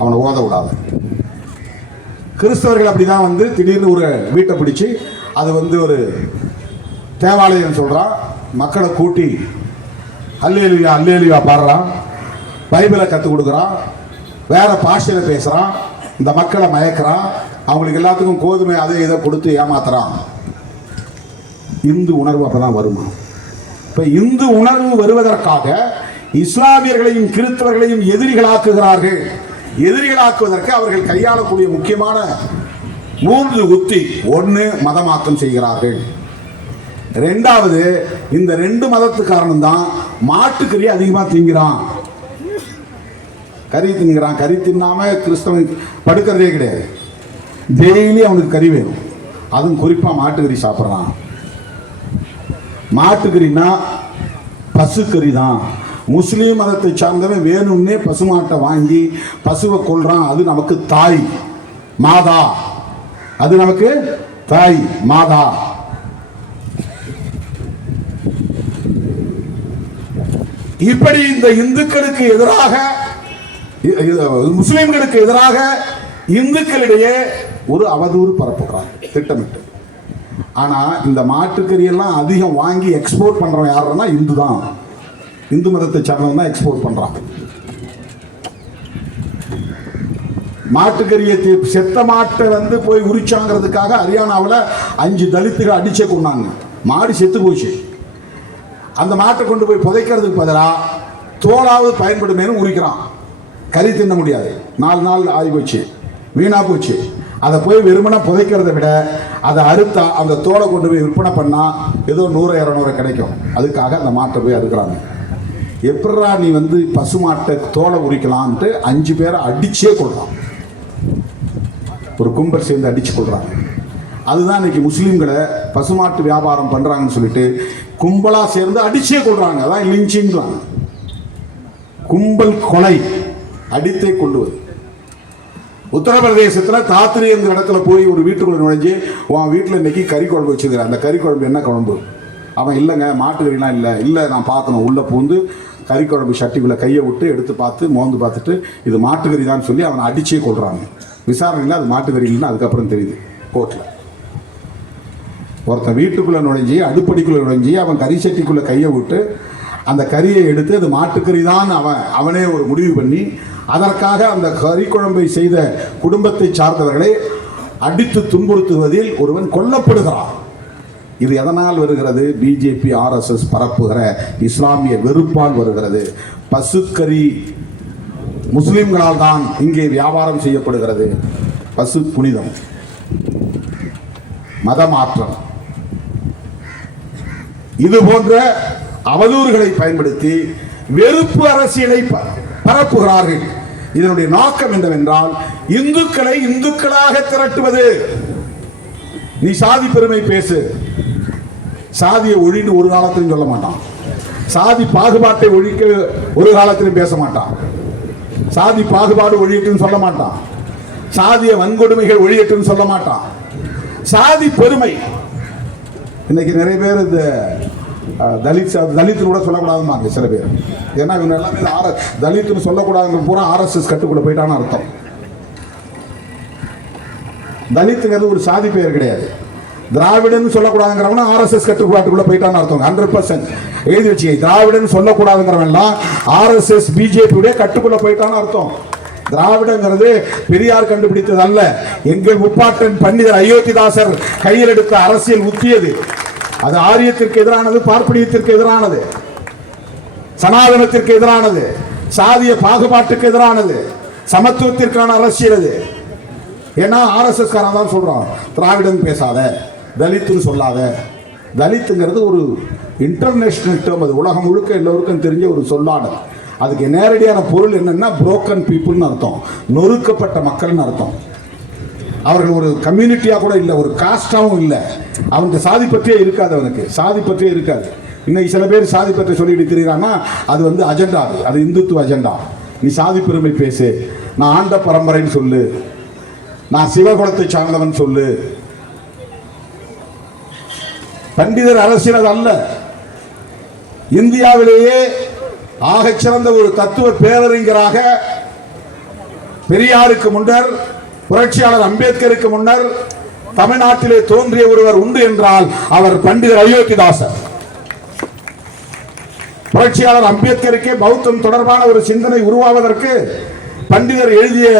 அவனை ஓத விடாது. கிறிஸ்தவர்கள் அப்படி தான் திடீர்னு ஒரு வீட்டை பிடிச்சி அது ஒரு தேவாலயம் சொல்கிறான், மக்களை கூட்டி அல்லேலுயா அல்லேலுயா பாடுறான், பைபிளை கற்றுக் கொடுக்குறான், வேற பாஷையில் பேசுகிறான், இந்த மக்களை மயக்கிறான், அவங்களுக்கு எல்லாத்துக்கும் கோதுமை அதை இதை கொடுத்து ஏமாத்துறான். இந்து உணர்வு அப்போ தான் வருமா? இப்போ இந்து உணர்வு வருவதற்காக இஸ்லாமியர்களையும் கிறிஸ்தவர்களையும் எதிரிகளாக்குகிறார்கள். எதிரிகளாக்குவதற்கு அவர்கள் கையாளக்கூடிய முக்கியமான 3 உத்தி. 1, மதமாற்றம் செய்கிறார்கள். 2வது, இந்த 2 மதத்து காரணம் தான் மாட்டுக்கறி அதிகமாக திங்கிறான். கறி திங்கிறான், கறி தின்னாம கிறிஸ்தவன் படுக்கிறதே கிடையாது. டெய்லி அவனுக்கு கறி வேணும், அதுவும் குறிப்பாக மாட்டுக்கறி சாப்பிட்றான். மாட்டுக்கறினா பசுக்கறி தான், முஸ்லீம் மதத்தை சார்ந்தவன் வேணும்னே பசுமாட்டை வாங்கி பசுவை கொள்றான். அது நமக்கு தாய் மாதா, அது நமக்கு தாய் மாதா. இப்படி இந்த இந்துக்களுக்கு எதிராக, முஸ்லிம்களுக்கு எதிராக இந்துக்களிடையே ஒரு அவதூறு பரப்புகிறார் திட்டமிட்டு. ஆனா இந்த மாட்டுக்கறி எல்லாம் அதிகம் வாங்கி எக்ஸ்போர்ட் பண்றவன் யாருன்னா இந்து தான், இந்து மதத்தை சார்ந்தவன் தான் எக்ஸ்போர்ட் பண்றான். மாட்டுக்கறியை செத்த மாட்டை வந்து போய் உரிச்சாங்கிறதுக்காக ஹரியானாவில் 5 தலித்துகள் அடிச்சே கொண்டாங்க. மாடு செத்து போச்சு. அந்த மாட்டை கொண்டு போய் புதைக்கிறதுக்கு பதிலாக தோலாவது பயன்படுமேனு உரிக்கிறான். கறி தின்ன முடியாது, 4 நாள் ஆகி போச்சு, வீணா போச்சு. அதை போய் வெறுமனை புதைக்கிறத விட அதை அறுத்தா அந்த தோலை கொண்டு போய் விற்பனை பண்ணா ஏதோ 100-200 கிடைக்கும். அதுக்காக அந்த மாட்டை போய் அறுக்கிறாங்க. எப்படா நீ வந்து பசு மாட்டை தோலை உரிக்கலான்ட்டு 5 பேரை அடிச்சே கொள்றான். ஒரு கும்பல் சேர்ந்து அடிச்சு கொள்றாங்க. அதுதான் இன்னைக்கு முஸ்லீம்களை பசுமாட்டு வியாபாரம் பண்றாங்கன்னு சொல்லிட்டு கும்பலா சேர்ந்து அடிச்சே கொள்றாங்க. அதான் லிஞ்சிங்கிறாங்க. கும்பல் கொலை, அடித்தே கொள்ளுவது. உத்தரப்பிரதேசத்தில் தாத்ரி என்ற இடத்துல போய் ஒரு வீட்டுக்குள்ள நுழைஞ்சு, உன் வீட்டில் இன்னைக்கு கறி குழம்பு வச்சுக்கிறேன், அந்த கறி குழம்பு என்ன குழம்பு? அவன் இல்லைங்க மாட்டுக்கறிலாம் இல்லை நான் பார்க்கணும். உள்ளே பூந்து கறி குழம்பு சட்டிக்குள்ளே கையை விட்டு எடுத்து பார்த்து மோந்து பார்த்துட்டு இது மாட்டுக்கறி தான் சொல்லி அவனை அடிச்சே கொள்றாங்க. விசாரணையில் அது மாட்டுக்கறி இல்லைன்னு அதுக்கப்புறம் தெரியுது கோர்ட்டில். ஒருத்தன் வீட்டுக்குள்ளே நுழைஞ்சி, அடுப்படிக்குள்ளே நுழைஞ்சி அவன் கறி சட்டிக்குள்ளே கையை விட்டு அந்த கறியை எடுத்து அது மாட்டுக்கறி தான் அவனே ஒரு முடிவு பண்ணி அதற்காக அந்த கறி குழம்பை செய்த குடும்பத்தை சார்ந்தவர்களை அடித்து துன்புறுத்துவதில் ஒருவன் கொல்லப்படுகிறான். இது எதனால் வருகிறது? பிஜேபி RSS பரப்புகிற இஸ்லாமிய வெறுப்பால் வருகிறது. பசுக்கறி முஸ்லிம்களால் தான் இங்கே வியாபாரம் செய்யப்படுகிறது. பசு புனிதம், மதமாற்றம், இது போன்ற அவதூறுகளை பயன்படுத்தி வெறுப்பு அரசியலை பரப்புகிறார்கள். இதனுடைய நோக்கம் என்னவென்றால் இந்துக்களை இந்துக்களாக திரட்டுவது. நீ சாதி பெருமை பேசு, சாதியை ஒழின்னு ஒரு காலத்திலும் சொல்ல மாட்டான். சாதி பாகுபாட்டை ஒழிக்க ஒரு காலத்திலும் பேச மாட்டான். சாதி பாகுபாடு ஒழியட்டுன்னு சொல்ல மாட்டான். சாதிய வன்கொடுமைகள் ஒழியட்டுன்னு சொல்ல மாட்டான். சாதி பெருமை. இன்னைக்கு நிறைய பேர் இந்த தலித்து கூட சொல்லக்கூடாதுமாங்க சில பேர். ஏன்னா இவங்க எல்லாமே தலித்துன்னு சொல்லக்கூடாதுங்க பூரா RSS கட்டுக்குள்ள போயிட்டான்னு அர்த்தம். தலித்துங்கிறது ஒரு சாதி பெயர் கிடையாது. திராவிடன் சொல்லக்கூடாதுங்கிறவன RSS கட்டுப்பாட்டுக்குள்ள போயிட்டான்னு அர்த்தம். 100% எழுதி வச்சு. திராவிடன் சொல்லக்கூடாதுங்கிறவன்லாம் RSS பிஜேபியுடைய கட்டுக்குள்ள போயிட்டான்னு அர்த்தம். திராவிடங்கிறது பெரியார் கண்டுபிடித்தது அல்ல. எங்கள் முப்பாட்டன் பண்டிதர் அயோத்திதாசர் கையில் எடுத்த அரசியல் உத்தியது. அது ஆரியத்திற்கு எதிரானது, பார்ப்பனியத்திற்கு எதிரானது, சனாதனத்திற்கு எதிரானது, சாதிய பாகுபாட்டுக்கு எதிரானது, சமத்துவத்திற்கான அரசியல் அது. ஏன்னா RSS காரன் தான் சொல்றான் திராவிடன் பேசாத, தலித்துன்னு சொல்லாத. தலித்துங்கிறது ஒரு இன்டர்நேஷனல் டேர்ம். அது உலகம் முழுக்க எல்லோருக்கும் தெரிஞ்ச ஒரு சொல்லாடல். அதுக்கு நேரடியான பொருள் என்னன்னா புரோக்கன் பீப்புள்னு அர்த்தம், நொறுக்கப்பட்ட மக்கள்னு அர்த்தம். அவர்கள் ஒரு கம்யூனிட்டியா கூட இல்லை, ஒரு காஸ்டாவும் இல்லை. அவனுக்கு சாதி பற்றியே இருக்காது, அவனுக்கு சாதி பற்றியே இருக்காது. இன்னைக்கு சில பேர் சாதி பற்றி சொல்லிட்டு தெரியுறாங்கன்னா அது வந்து அஜெண்டா, அது இந்துத்துவ அஜெண்டா. நீ சாதி பெருமை பேசு, நான் ஆண்ட பரம்பரைன்னு சொல்லு, நான் சிவகுலத்தை சார்ந்தவன் சொல்லு. பண்டிதர் அரசியல் அது அல்ல. இந்தியாவிலேயே ஆகச்சிறந்த ஒரு தத்துவ பேரறிஞராக பெரியாருக்கு முன்னர், புரட்சியாளர் அம்பேத்கருக்கு முன்னர் தமிழ்நாட்டிலே தோன்றிய ஒருவர் உண்டு என்றால் அவர் பண்டிதர் அயோத்திதாசர். புரட்சியாளர் அம்பேத்கருக்கே பௌத்தம் தொடர்பான ஒரு சிந்தனை உருவாவதற்கு பண்டிதர் எழுதிய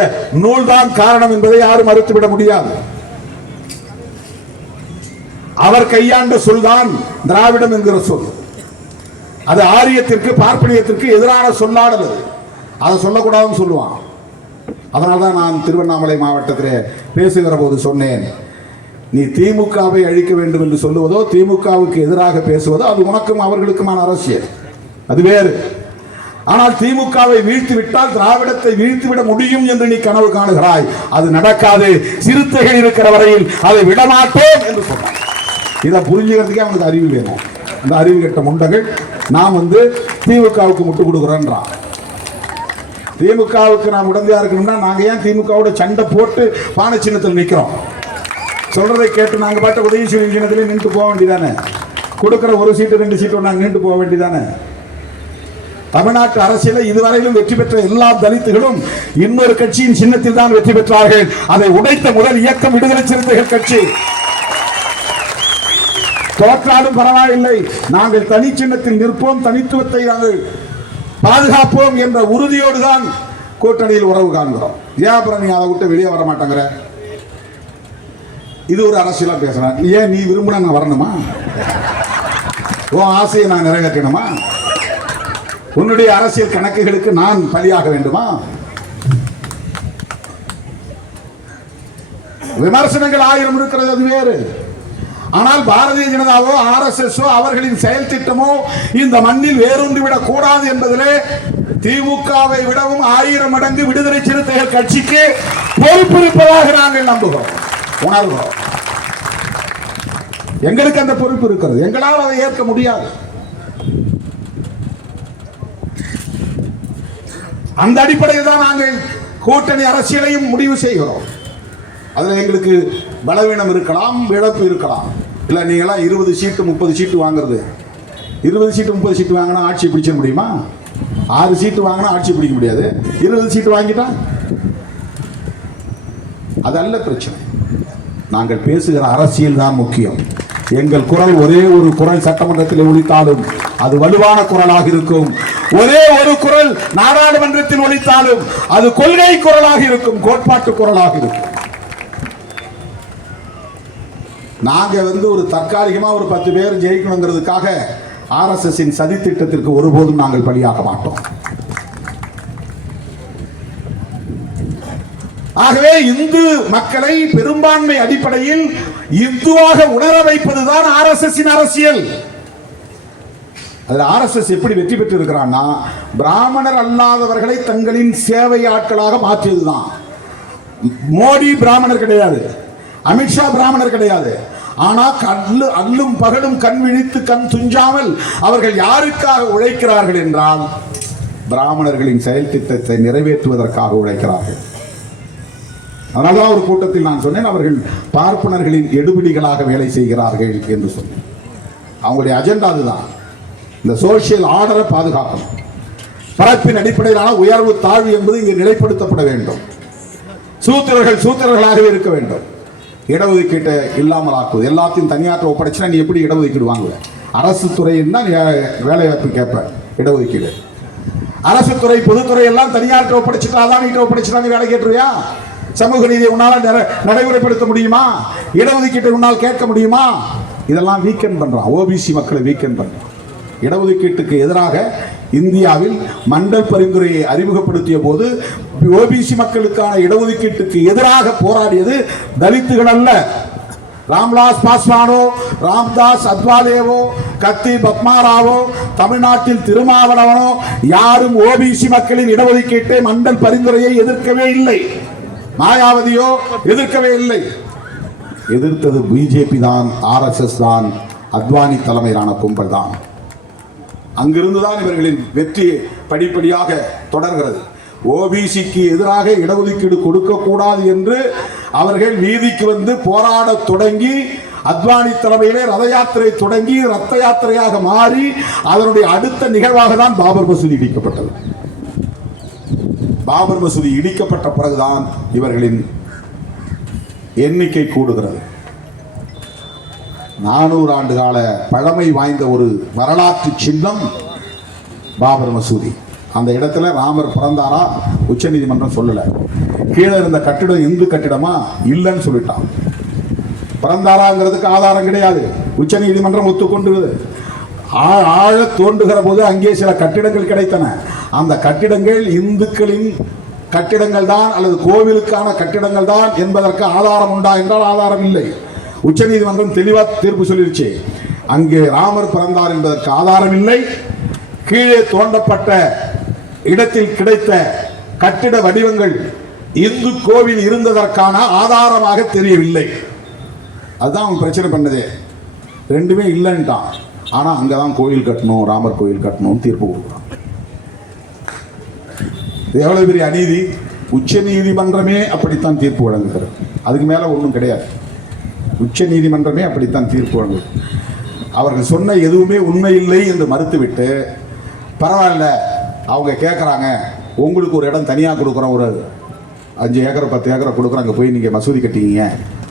நூல்தான் காரணம் என்பதை யாரும் மறுத்துவிட முடியாது. அவர் கையாண்ட சொல்தான் திராவிடம் என்கிற சொல். அது ஆரியத்திற்கு பார்ப்பனியத்திற்கு எதிரான சொல்லாடல். அதை சொல்லக்கூடாதுன்னு சொல்லுவான். அதனால்தான் நான் திருவண்ணாமலை மாவட்டத்திலே பேசுகிற போது சொன்னேன், நீ திமுகவை அழிக்க வேண்டும் என்று சொல்லுவதோ திமுகவுக்கு எதிராக பேசுவதோ அது உனக்கும் அவர்களுக்குமான அரசியல், அது வேறு. ஆனால் திமுகவை வீழ்த்தி விட்டால் திராவிடத்தை வீழ்த்திவிட முடியும் என்று நீ கனவு காணுகிறாய். அது நடக்காது. சிறுத்தைகள் இருக்கிற வரையில் அதை விடமாட்டோம் என்று சொன்னார். இதை புரிஞ்சுக்கிறதுக்கே அவனுக்கு அறிவு வேணும். அந்த அறிவு கெட்ட முண்டங்கள் நாம் திமுகவுக்கு முட்டு கொடுக்குறோன்றான். திமுகவுக்கு நாம் உடந்தையா இருக்கணும்னா நாங்க ஏன் திமுகவோட சண்டை போட்டு பானை சின்னத்தில் நிற்கிறோம்? சொல்றதை கேட்டு நாங்க பாட்டு உதயசூரியன் சின்னத்திலே நின்று போக வேண்டியதானே? கொடுக்கிற ஒரு சீட்டு 2 சீட்டு நாங்கள் நின்று போக வேண்டியதானே? தமிழ்நாட்டு அரசியலில் இதுவரையிலும் வெற்றி பெற்ற எல்லா தலித்துகளும் இன்னொரு கட்சியின் சின்னத்தில் தான் வெற்றி பெற்றார்கள். அதை உடைத்த முதல் இயக்கம் விடுதலை சிறுத்தைகள் கட்சி. தோற்றாலும் பரவாயில்லை, நாங்கள் தனி சின்னத்தில் நிற்போம், தனித்துவத்தை நாங்கள் பாதுகாப்போம் என்ற உறுதியோடு தான் கூட்டணியில் உறவு காண்கிறோம். ஏன் அப்புறம் நீ அதை விட்டு வெளியே வர மாட்டேங்கிற? இது ஒரு அரசியலா பேசுறேன். ஏன் நீ விரும்பினா நான் வரணுமா? உன் ஆசையை நான் நிறைவேற்றணுமா? உன்னுடைய அரசியல் கணக்குகளுக்கு நான் பலியாக வேண்டுமா? விமர்சனங்கள் 1000 இருக்கிறது, அது வேறு. ஆனால் பாரதிய ஜனதாவோ RSSஓ அவர்களின் செயல் திட்டமோ இந்த மண்ணில் வேரூன்றிவிடக் கூடாது என்பதிலே திமுகவை விடவும் 1000 மடங்கு விடுதலை சிறுத்தைகள் கட்சிக்கு பொறுப்பு இருப்பதாக நாங்கள் நம்புகிறோம், உணர்கிறோம். எங்களுக்கு அந்த பொறுப்பு இருக்கிறது. எங்களால் அதை ஏற்க முடியாது. அந்த அடிப்படையில் தான் நாங்கள் கூட்டணி அரசியலையும் முடிவு செய்கிறோம். அதில் எங்களுக்கு பலவீனம் இருக்கலாம், இழப்பு இருக்கலாம். இல்லை நீங்களாம் 20 சீட்டு 30 சீட்டு வாங்குறது, 20 சீட்டு 30 சீட்டு வாங்கினா ஆட்சி பிடிச்ச முடியுமா? 6 சீட்டு வாங்கினா ஆட்சி பிடிக்க முடியாது. 20 சீட்டு வாங்கிட்டா அதல்ல பிரச்சனை. நாங்கள் பேசுகிற அரசியல் தான் முக்கியம். எங்கள் குரல் ஒரே ஒரு குரல் சட்டமன்றத்தில் ஒலித்தாலும் அது வலுவான குரலாக இருக்கும். ஒரே ஒரு குரல் நாடாளுமன்றத்தில் ஒலித்தாலும் அது கொள்கை குரலாக இருக்கும், கோட்பாட்டு குரலாக இருக்கும். நாங்க ஒரு தற்காலிகமா ஒரு 10 பேர் ஜெயிக்கணுங்கிறதுக்காக RSSின் சதி திட்டத்திற்கு ஒருபோதும் நாங்கள் பலியாக மாட்டோம். ஆகவே இந்து மக்களை பெரும்பான்மை அடிப்படையில் இந்துவாக உணர வைப்பதுதான் RSSின் அரசியல். அதில் RSS எப்படி வெற்றி பெற்று இருக்கிறான்னா, பிராமணர் அல்லாதவர்களை தங்களின் சேவை ஆட்களாக மாற்றியதுதான். மோடி பிராமணர் கிடையாது, அமித்ஷா பிராமணர் கிடையாது. ஆனால் அல்லும் பகலும் கண் விழித்து கண் துஞ்சாமல் அவர்கள் யாருக்காக உழைக்கிறார்கள் என்றால் பிராமணர்களின் செயல் திட்டத்தை நிறைவேற்றுவதற்காக உழைக்கிறார்கள். அதனால்தான் ஒரு கூட்டத்தில் நான் சொன்னேன், அவர்கள் பார்ப்பனர்களின் எடுபிடிகளாக வேலை செய்கிறார்கள் என்று சொன்னேன். அவங்களுடைய அஜெண்டா அதுதான். இந்த சோசியல் ஆர்டரை பாதுகாக்கணும். பரப்பின் அடிப்படையிலான உயர்வு தாழ்வு என்பது இங்கு நிலைப்படுத்தப்பட வேண்டும். சூத்திரர்களாகவே இருக்க வேண்டும். இடஒதுக்கீட்டை இல்லாமல் ஆக்குவது, எல்லாத்தையும் தனியாற்ற ஒப்படைச்சுனா நீ எப்படி இடஒதுக்கீடு வாங்குவ? அரசு துறைன்னா வேலை வாய்ப்பு கேட்ப, இடஒதுக்கீடு. அரசு துறை பொதுத்துறை எல்லாம் தனியாற்ற ஒப்படைச்சுட்டா, அதான் நீட்ட ஒப்படைச்சுட்டா நீ வேலை கேட்டுருவியா? சமூக நீதியை உன்னால் நடைமுறைப்படுத்த முடியுமா? இடஒதுக்கீட்டை உன்னால் கேட்க முடியுமா? இதெல்லாம் வீக்கெண்ட் பண்றான், ஓபிசி மக்களை வீக்கெண்ட் பண்றான். இடஒதுக்கீட்டுக்கு எதிராக இந்தியாவில் மண்டல் பரிந்துரையை அறிமுகப்படுத்திய போது ஓபிசி மக்களுக்கான இடஒதுக்கீட்டுக்கு எதிராக போராடியது தலித்துகள் அல்ல. ராம்விலாஸ் பாஸ்வானோ, ராம்தாஸ் அத்வாலேவோ, கத்தி பத்மாராவோ, தமிழ்நாட்டில் திருமாவளவனோ யாரும் ஓபிசி மக்களின் இடஒதுக்கீட்டை மண்டல் பரிந்துரையை எதிர்க்கவே இல்லை. மாயாவதியோ எதிர்க்கவே இல்லை. எதிர்த்தது பிஜேபி தான், RSS தான், அத்வானி தலைமையிலான கும்பல் தான். அங்கிருந்துதான் இவர்களின் வெற்றி படிப்படியாக தொடர்கிறது. ஓபிசிக்கு எதிராக இடஒதுக்கீடு கொடுக்க கூடாது என்று அவர்கள் வீதிக்கு வந்து போராட தொடங்கி, அத்வானி தலைமையிலே ரத யாத்திரை தொடங்கி ரத்த யாத்திரையாக மாறி அதனுடைய அடுத்த நிகழ்வாக தான் பாபர் மசூதி இடிக்கப்பட்டது. பாபர் மசூதி இடிக்கப்பட்ட பிறகுதான் இவர்களின் எண்ணிக்கை கூடுகிறது. 400 ஆண்டு கால பழமை வாய்ந்த ஒரு வரலாற்று சின்னம் பாபர் மசூதி. அந்த இடத்துல ராமர் பிறந்தாரா உச்ச நீதிமன்றம் சொல்லல. கீழே இருந்த கட்டிடம் இந்து கட்டிடமா இல்லைன்னு சொல்லிட்டான். பிறந்தாராங்கிறதுக்கு ஆதாரம் கிடையாது. உச்ச நீதிமன்றம் ஒத்துக்கொண்டு ஆழ தோண்டுகிற போது அங்கே சில கட்டிடங்கள் கிடைத்தன. அந்த கட்டிடங்கள் இந்துக்களின் கட்டிடங்கள் தான் அல்லது கோவிலுக்கான கட்டிடங்கள் தான் என்பதற்கு ஆதாரம் உண்டா என்றால் ஆதாரம் இல்லை. உச்ச நீதிமன்றம் தெளிவா தீர்ப்பு சொல்லிருச்சு. அங்கே ராமர் பிறந்தார் என்பதற்கு ஆதாரம் இல்லை. கீழே தோண்டப்பட்ட இடத்தில் கிடைத்த கட்டிட வடிவங்கள் இந்து கோவில் இருந்ததற்கான ஆதாரமாக தெரியவில்லை. அதுதான் அவன் பிரச்சனை பண்ணதே. ரெண்டுமே இல்லைன்ட்டான். ஆனால் அங்கே தான் கோயில் கட்டணும், ராமர் கோயில் கட்டணும் தீர்ப்பு கொடுக்குறான். இது எவ்வளவு பெரிய அநீதி! உச்ச நீதிமன்றமே அப்படித்தான் தீர்ப்பு வழங்குகிறது. அதுக்கு மேலே ஒன்றும் கிடையாது. உச்ச நீதிமன்றமே அப்படித்தான் தீர்ப்பு வழங்குது. அவர்கள் சொன்ன எதுவுமே உண்மை இல்லை என்று மறுத்துவிட்டு, பரவாயில்ல அவங்க கேட்குறாங்க, உங்களுக்கு ஒரு இடம் தனியாக கொடுக்குறோம், ஒரு 5 ஏக்கர் 10 ஏக்கரை கொடுக்குறோம், அங்கே போய் நீங்கள் மசூதி கட்டிக்கிங்க,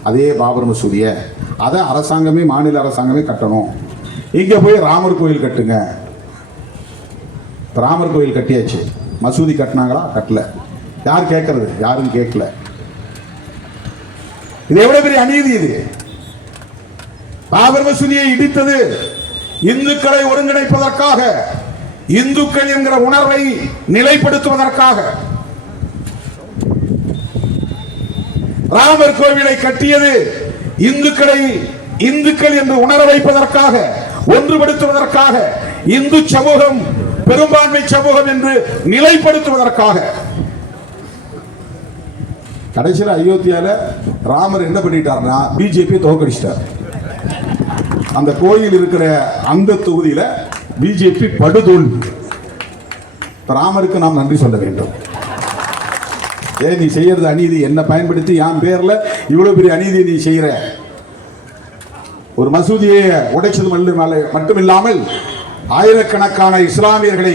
அதே பாபர் மசூதியை அதை அரசாங்கமே மாநில அரசாங்கமே கட்டணும், இங்கே போய் ராமர் கோயில் கட்டுங்க. ராமர் கோயில் கட்டியாச்சு, மசூதி கட்டினாங்களா? கட்டல. யார் கேட்கறது? யாரும் கேட்கல. இது எவ்வளவு பெரிய அநீதி! இது பாபர் மசூதியை இடித்தது இந்துக்களை ஒருங்கிணைப்பதற்காக, இந்துக்கள் என்கிற உணர்வை நிலைப்படுத்துவதற்காக. ராமர் கோவிலை கட்டியது இந்துக்கள் என்று உணர வைப்பதற்காக, ஒன்றுபடுத்துவதற்காக, இந்து சமூகம் பெரும்பான்மை சமூகம் என்று நிலைப்படுத்துவதற்காக. கடைசியில் அயோத்தியால ராமர் என்ன பண்ணிட்டார்னா, பிஜேபி தோற்கடிச்சிட்டார். அந்த கோயில் இருக்கிற அந்த தொகுதியில பிஜேபி படுதோல்வி. ராமருக்கு நாம் நன்றி சொல்ல வேண்டும். நீ செய்யறது அநீதி, என்ன பயன்படுத்தி என் பேர்ல இவ்வளவு பெரிய அநீதி நீ செய்யற. ஒரு மசூதியை உடைச்சது மட்டுமில்லாமல் ஆயிரக்கணக்கான இஸ்லாமியர்களை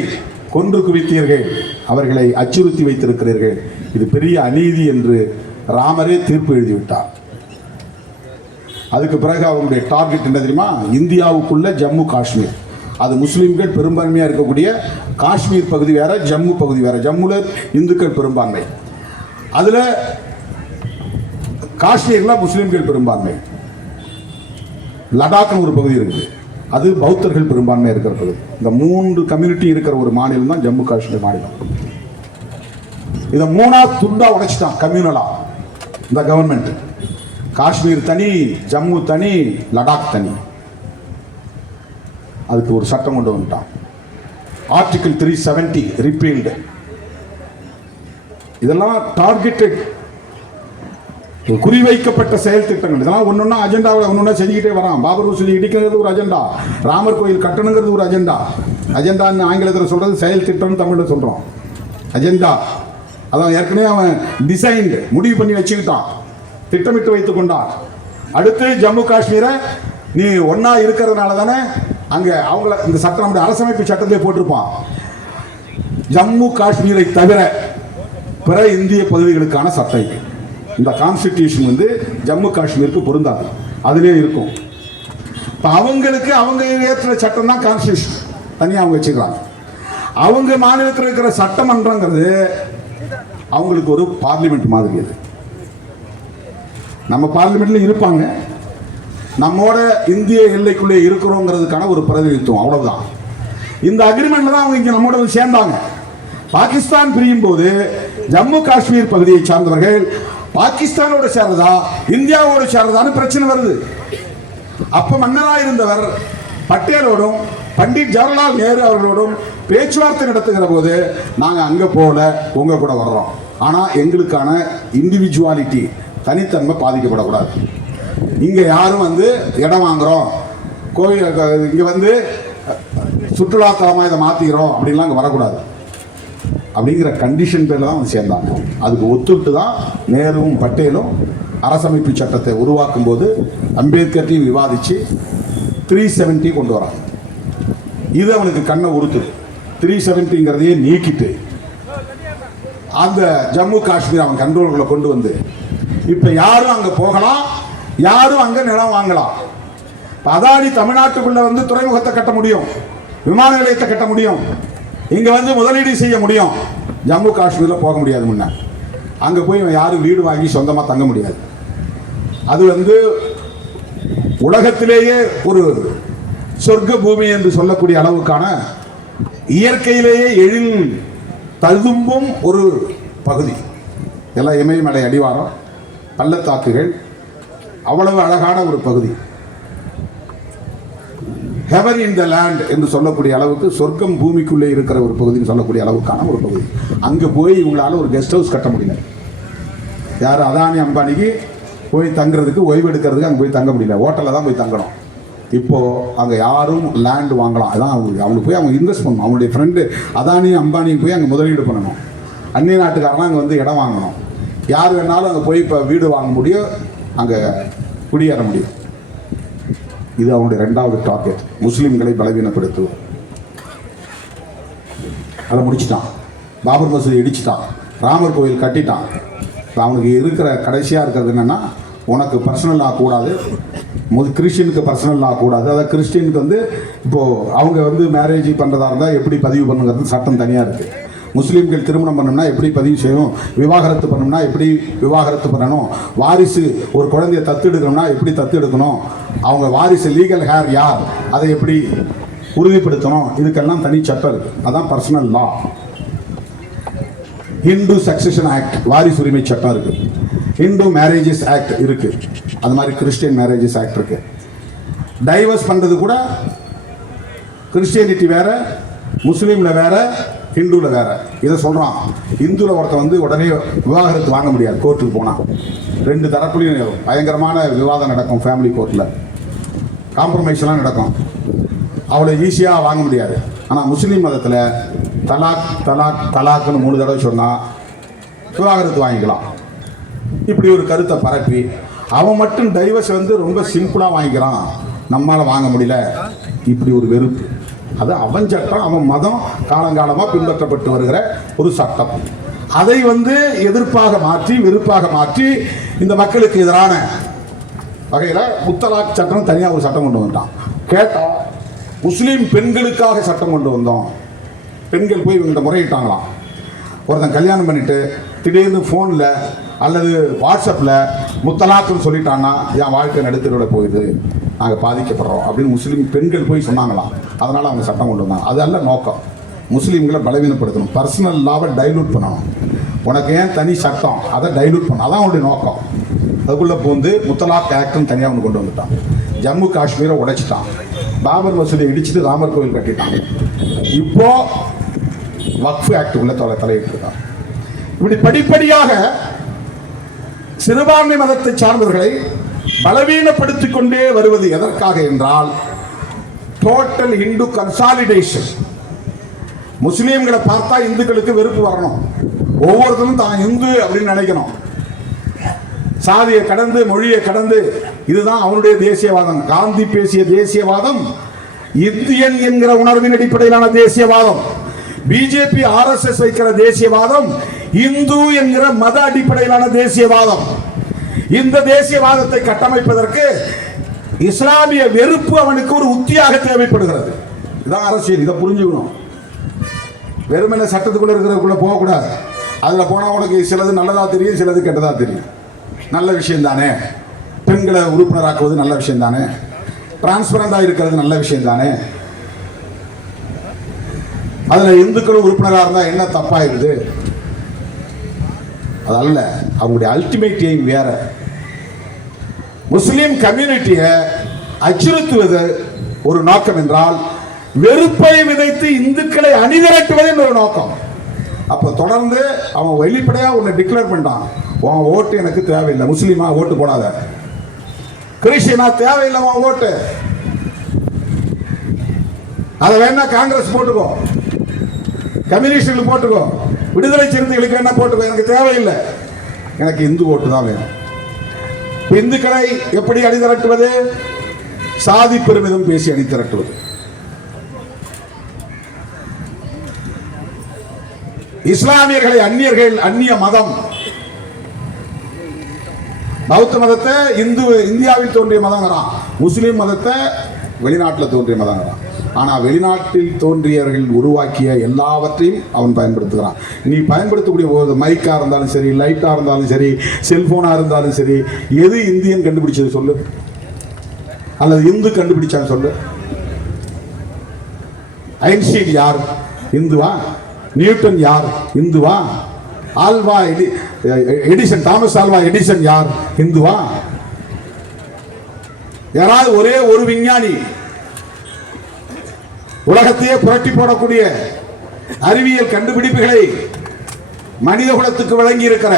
கொன்று குவித்தீர்கள், அவர்களை அச்சுறுத்தி வைத்திருக்கிறீர்கள். இது பெரிய அநீதி என்று ராமரே தீர்ப்பு எழுதிவிட்டார். அதுக்கு பிறகு அவருடைய டார்கெட் என்ன தெரியுமா? இந்தியாவுக்குள்ள ஜம்மு காஷ்மீர், அது முஸ்லிம்கள் பெரும்பான்மையாக இருக்கக்கூடிய காஷ்மீர் பகுதி வேற, ஜம்மு பகுதி வேற. ஜம்முல இந்துக்கள் பெரும்பான்மை, அதுல காஷ்மீர்ல முஸ்லிம்கள் பெரும்பான்மை. லடாக்னு ஒரு பகுதி இருக்குது, அது பௌத்தர்கள் பெரும்பான்மை இருக்கிற பகுதி. இந்த 3 கம்யூனிட்டி இருக்கிற ஒரு மாநிலம் தான் ஜம்மு காஷ்மீர் மாநிலம். இதை 3ஆ துண்டா உடைச்சிட்டான் கம்யூனலா இந்த கவர்மெண்ட். காஷ்மீர் தனி, ஜம்மு தனி, லடாக் தனி. அதுக்கு ஒரு சட்டம் கொண்டு வந்துட்டான், ஆர்டிகிள் 370 ரிப்பீல்டு. இதெல்லாம் டார்கெட்டட், குறிவைக்கப்பட்ட செயல் திட்டங்கள். இதெல்லாம் ஒன்னொன்னா அஜெண்டாவில் ஒன்னொன்னா செஞ்சுக்கிட்டே வரான். பாபர் மசூதி இடிக்கிறது ஒரு அஜெண்டா, ராமர் கோயில் கட்டணுங்கிறது ஒரு அஜெண்டா. அஜெண்டான்னு ஆங்கிலத்தில் சொல்றது செயல் திட்டம்னு தமிழில் சொல்றோம். அஜெண்டா அதான் ஏற்கனவே அவன் டிசைன்டு, முடிவு பண்ணி வச்சுக்கிட்டான், திட்டமிட்டு வைத்துக் கொண்டான். அடுத்து ஜம்மு காஷ்மீரை நீ ஒன்னா இருக்கிறதுனால தானே அங்க அவங்கள இந்த சட்டம், நம்முடைய அரசமைப்பு சட்டத்திலே போட்டிருப்பான், ஜம்மு காஷ்மீரை தவிர பிற இந்திய பகுதிகளுக்கான சட்டம். இந்த கான்ஸ்டிடியூஷன் வந்து ஜம்மு காஷ்மீருக்கு பொருந்தாது, அதிலே இருக்கும். இப்போ அவங்களுக்கு அவங்க ஏற்ற சட்டம் தான் கான்ஸ்டிடியூஷன், தனியாக அவங்க வச்சுக்கிறாங்க. அவங்க மாநிலத்தில் இருக்கிற சட்டமன்றங்கிறது அவங்களுக்கு ஒரு பார்லிமெண்ட் மாதிரி. அது நம்ம பார்லிமெண்ட்ல இருப்பாங்க, நம்மோட இந்திய எல்லைக்குள்ளே இருக்கிறோங்கிறதுக்கான ஒரு பிரதிநிதித்துவம், அவ்வளவுதான். இந்த அக்ரிமெண்ட்ல தான் அவங்க இங்க நம்மோட வந்து சேர்ந்தாங்க. பாகிஸ்தான் பிரியும் போது ஜம்மு காஷ்மீர் பகுதியை சார்ந்தவர்கள் பாகிஸ்தானோட சேர்றதா இந்தியாவோடு சேர்றதான்னு பிரச்சனை வருது. அப்ப மன்னராக இருந்தவர் பட்டேலோடும் பண்டிட் ஜவஹர்லால் நேரு அவர்களோடும் பேச்சுவார்த்தை நடத்துகிற போது நாங்க அங்க போல உங்க கூட வர்றோம், ஆனா எங்களுக்கான இண்டிவிஜுவாலிட்டி, தனித்தன்மை பாதிக்கப்படக்கூடாது. இங்க யாரும் வந்து இடம் வாங்குறோம், கோயில் இங்க வந்து சுற்றுலாத்தலமா இதை மாத்திக்கிறோம் அப்படின்லாம் அங்க வரக்கூடாது அப்படிங்கிற கண்டிஷன் பேர்ல தான் வந்து சேர்ந்தாங்க. அதுக்கு ஒத்துட்டு தான் நேருவும் பட்டேலும் அரசமைப்பு சட்டத்தை உருவாக்கும் போது அம்பேத்கர்டையும் விவாதிச்சு 370 கொண்டு வராங்க. இது அவனுக்கு கண்ணை உறுத்துது. 370ங்கிறதையே நீக்கிட்டு அந்த ஜம்மு காஷ்மீர் அவன் கண்ட்ரோல்களை கொண்டு வந்து இப்ப யாரும் அங்க போகலாம், யாரும் அங்க நிலம் வாங்கலாம். அதானி தமிழ்நாட்டுக்குள்ள வந்து துறைமுகத்தை கட்ட முடியும், விமான நிலையத்தை கட்ட முடியும், இங்க வந்து முதலீடு செய்ய முடியும். ஜம்மு காஷ்மீர்ல போக முடியாது. முன்ன அங்க போய் யாரும் வீடு வாங்கி சொந்தமா தங்க முடியாது. அது வந்து உலகத்திலேயே ஒரு சொர்க்க பூமி என்று சொல்லக்கூடிய அளவுக்கான இயற்கையிலேயே எழில் ததும்பும் ஒரு பகுதி. எல்லாம் இமயமலை அடிவாரம், பள்ளத்தாக்குகள், அவ்வளவு அழகான ஒரு பகுதி. ஹெவன் இன் த லேண்ட் என்று சொல்லக்கூடிய அளவுக்கு, சொர்க்கம் பூமிக்குள்ளே இருக்கிற ஒரு பகுதின்னு சொல்லக்கூடிய அளவுக்கான ஒரு பகுதி. அங்கே போய் இவங்களால ஒரு கெஸ்ட் ஹவுஸ் கட்ட முடியல. யார் அதானி அம்பானிக்கு போய் தங்குறதுக்கு, ஓய்வு எடுக்கிறதுக்கு அங்கே போய் தங்க முடியல, ஹோட்டலில் தான் போய் தங்கணும். இப்போ அங்கே யாரும் லேண்ட் வாங்கலாம். அதான் அவங்களுக்கு போய் அவங்க இன்வெஸ்ட் பண்ணணும். அவங்களுடைய ஃப்ரெண்டு அதானியும் அம்பானியும் போய் அங்கே முதலீடு பண்ணணும். அந்நிய நாட்டுக்காரலாம் அங்கே வந்து இடம் வாங்கணும். யார் வேணாலும் அங்கே போய் இப்போ வீடு வாங்க முடியும், அங்கே குடியேற முடியும். இது அவனுடைய 2வது டார்கெட், முஸ்லீம்களை பலவீனப்படுத்துவோம். அதை முடிச்சுட்டான். பாபர் மசூதி இடிச்சிட்டான், ராமர் கோயில் கட்டிட்டான். அவனுக்கு இருக்கிற கடைசியாக இருக்கிறது என்னென்னா, உனக்கு பர்சனல் லா கூடாது, கிறிஸ்டினுக்கு பர்சனல் லா கூடாது. அதாவது கிறிஸ்டினுக்கு வந்து இப்போது அவங்க வந்து மேரேஜ் பண்ணுறதா இருந்தால் எப்படி பதிவு பண்ணுங்கிறது சட்டம் தனியாக இருக்குது. முஸ்லீம்கள் திருமணம் பண்ணணும்னா எப்படி பதிவு செய்யணும், விவாகரத்து பண்ணணும்னா எப்படி விவாகரத்து பண்ணணும், வாரிசு ஒரு குழந்தைய தத்து எடுக்கணும்னா எப்படி தத்து எடுக்கணும், அவங்க வாரிசு லீகல் ஹேர் யார் அதை எப்படி உறுதிப்படுத்தணும், இதுக்கெல்லாம் தனி சட்டம் இருக்குது. அதான் பர்சனல் லா. ஹிந்து சக்சஷன் ஆக்ட் வாரிசு உரிமை சட்டம் இருக்குது. ஹிந்து மேரேஜஸ் ஆக்ட் இருக்குது. அது மாதிரி கிறிஸ்டியன் மேரேஜஸ் ஆக்ட் இருக்குது. டைவர்ஸ் பண்ணுறது கூட கிறிஸ்டியனிட்டி வேற, முஸ்லீமில் வேற, ஹிந்துவில் வேற. இதை சொல்கிறான். இந்துவில் ஒருத்தன் வந்து உடனே விவாகரத்து வாங்க முடியாது. கோர்ட்டுக்கு போனால் 2 தரப்புலையும் பயங்கரமான விவாதம் நடக்கும். ஃபேமிலி கோர்ட்டில் காம்ப்ரமைஸ்லாம் நடக்கும். அவ்வளோ ஈஸியாக வாங்க முடியாது. ஆனால் முஸ்லீம் மதத்தில் தலாக் தலாக் தலாக்குன்னு 3 தடவை சொன்னால் விவாகரத்து வாங்கிக்கலாம். இப்படி ஒரு கருத்தை பரப்பி அவன் மட்டும் டைவர்ஸ் வந்து ரொம்ப சிம்பிளாக வாங்கிக்கிறான், நம்மளால் வாங்க முடியல. இப்படி ஒரு வெறுப்பு. அது அவன் சட்டம், அவன் மதம் காலங்காலமாக பின்பற்றப்பட்டு வருகிற ஒரு சட்டம். அதை வந்து எதிர்ப்பாக மாற்றி வெறுப்பாக மாற்றி இந்த மக்களுக்கு எதிரான வகையில் முத்தலாக் சட்டம் தனியாக ஒரு சட்டம் கொண்டு வந்துட்டான். கேட்டால் முஸ்லீம் பெண்களுக்காக சட்டம் கொண்டு வந்தோம். பெண்கள் போய் இவங்கள்ட்ட முறையிட்டாங்களாம். ஒருத்தன் கல்யாணம் பண்ணிட்டு திடீர்னு ஃபோனில் அல்லது வாட்ஸ்அப்பில் முத்தலாக்குன்னு சொல்லிட்டான்னா என் வாழ்க்கை நடுத்தரோட போயிடுது, நாங்கள் பாதிக்கப்படுறோம் அப்படின்னு முஸ்லீம் பெண்கள் போய் சொன்னாங்களாம். அதனால் அவங்க சட்டம் கொண்டு வந்தாங்க. அது அல்ல நோக்கம். முஸ்லீம்களை பலவீனப்படுத்தணும், பர்சனல் லாவை டைலூட் பண்ணணும். உனக்கு ஏன் தனி சட்டம், அதை டைலூட் பண்ணணும். அதான் அவனுடைய நோக்கம். அதுக்குள்ளே பூந்து முத்தலாக் ஆக்ட்னு தனியாக அவனு கொண்டு வந்துட்டான். ஜம்மு காஷ்மீரை உடைச்சிட்டான். பாபர் மசூதியை இடிச்சுட்டு ராமர் கோயில் கட்டிட்டான். இப்போ வக்ஃப் ஆக்டுக்குள்ளே தலையிட்டு இருக்கான். இப்படி படிப்படியாக சிறுபான்மை மதத்தை சார்ந்தவர்களை பலவீனப்படுத்திக் கொண்டே வருவது எதற்காக என்றால் டோட்டல் இந்து கன்சாலிடேஷன். முஸ்லீம்களை பார்த்தா இந்துக்களுக்கு வெறுப்பு வரணும். ஒவ்வொருத்தரும் தான் இந்து அப்படின்னு நினைக்கணும். சாதியை கடந்து மொழியை கடந்து இதுதான் அவனுடைய தேசியவாதம். காந்தி பேசிய தேசியவாதம் இந்தியன் என்கிற உணர்வின் அடிப்படையிலான தேசியவாதம். பிஜேபி RSS வைக்கிற தேசியவாதம் இந்து என்கிற மத அடிப்படையிலான தேசியவாதம். இந்த தேசியவாதத்தை கட்டமைப்பதற்கு இஸ்லாமிய வெறுப்பு அவனுக்கு ஒரு உத்தியாக தேவைப்படுகிறது. இதான் அரசியல். இதை புரிஞ்சுக்கணும். வெறுமனே சட்டத்துக்குள்ள இருக்கிறதுக்குள்ள போகக்கூடாது. அதில் போனால் உனக்கு சிலது நல்லதாக தெரியும், சிலது கெட்டதாக தெரியும். நல்ல விஷயம் தானே, பெண்களை உறுப்பினராக்குவது நல்ல விஷயம் தானே, டிரான்ஸ்பரண்டாக இருக்கிறது நல்ல விஷயம் தானே, அதில் இந்துக்களும் உறுப்பினராக இருந்தால் என்ன தப்பாயிருது? அதல்ல, அவங்களுடைய அல்டிமேட் எய்ம் வேற. முஸ்லீம் கம்யூனிட்டியை அச்சுறுத்துவது ஒரு நோக்கம் என்றால் வெறுப்பை விதைத்து இந்துக்களை அணிதிரட்டுவது என்ற ஒரு நோக்கம். அப்போ தொடர்ந்து அவன் வெளிப்படையாக ஒன்று டிக்ளேர் பண்ணிட்டான், உன் ஓட்டு எனக்கு தேவையில்லை, முஸ்லீமா ஓட்டு போடாத, கிறிஸ்டியனா தேவையில்லை உன் ஓட்டு, அதை வேணா காங்கிரஸ் போட்டுக்கோ, கம்யூனிஸ்டுகளுக்கு போட்டுக்கோ, விடுதலை சிறுத்தைகளுக்கு என்ன போட்டுக்கோ, எனக்கு தேவையில்லை, எனக்கு இந்து ஓட்டு தான் வேணும். இந்துக்களை எப்படி அணிதிரட்டுவது? சாதி பெருமிதம் பேசி அணிதிரட்டுவது. இஸ்லாமியர்களை அந்நியர்கள், அந்நிய மதம், பௌத்த மதத்தை இந்தியாவில் தோன்றிய மதங்கிறான், முஸ்லீம் மதத்தை வெளிநாட்டில் தோன்றிய மதங்கிறான். ஆனால் வெளிநாட்டில் தோன்றியவர்கள் உருவாக்கிய எல்லாவற்றையும் அவன் பயன்படுத்துகிறான். நீ பயன்படுத்தக்கூடிய ஒரு மைக்காக இருந்தாலும் சரி, லைட்டாக இருந்தாலும் சரி, செல்போனாக இருந்தாலும் சரி, எது இந்தியன் கண்டுபிடிச்சது சொல்லு, அல்லது இந்து கண்டுபிடிச்சான்னு சொல்லு. ஐன்ஸ்டீன் யார்? இந்துவா? நியூட்டன் யார்? இந்துவா? Alva Edison, Thomas Alva Edison யார்? இந்துவா? யாராவது ஒரே ஒரு விஞ்ஞானி, உலகத்தையே புரட்டி போடக்கூடிய அறிவியல் கண்டுபிடிப்புகளை மனித குலத்துக்கு வழங்கி இருக்கிற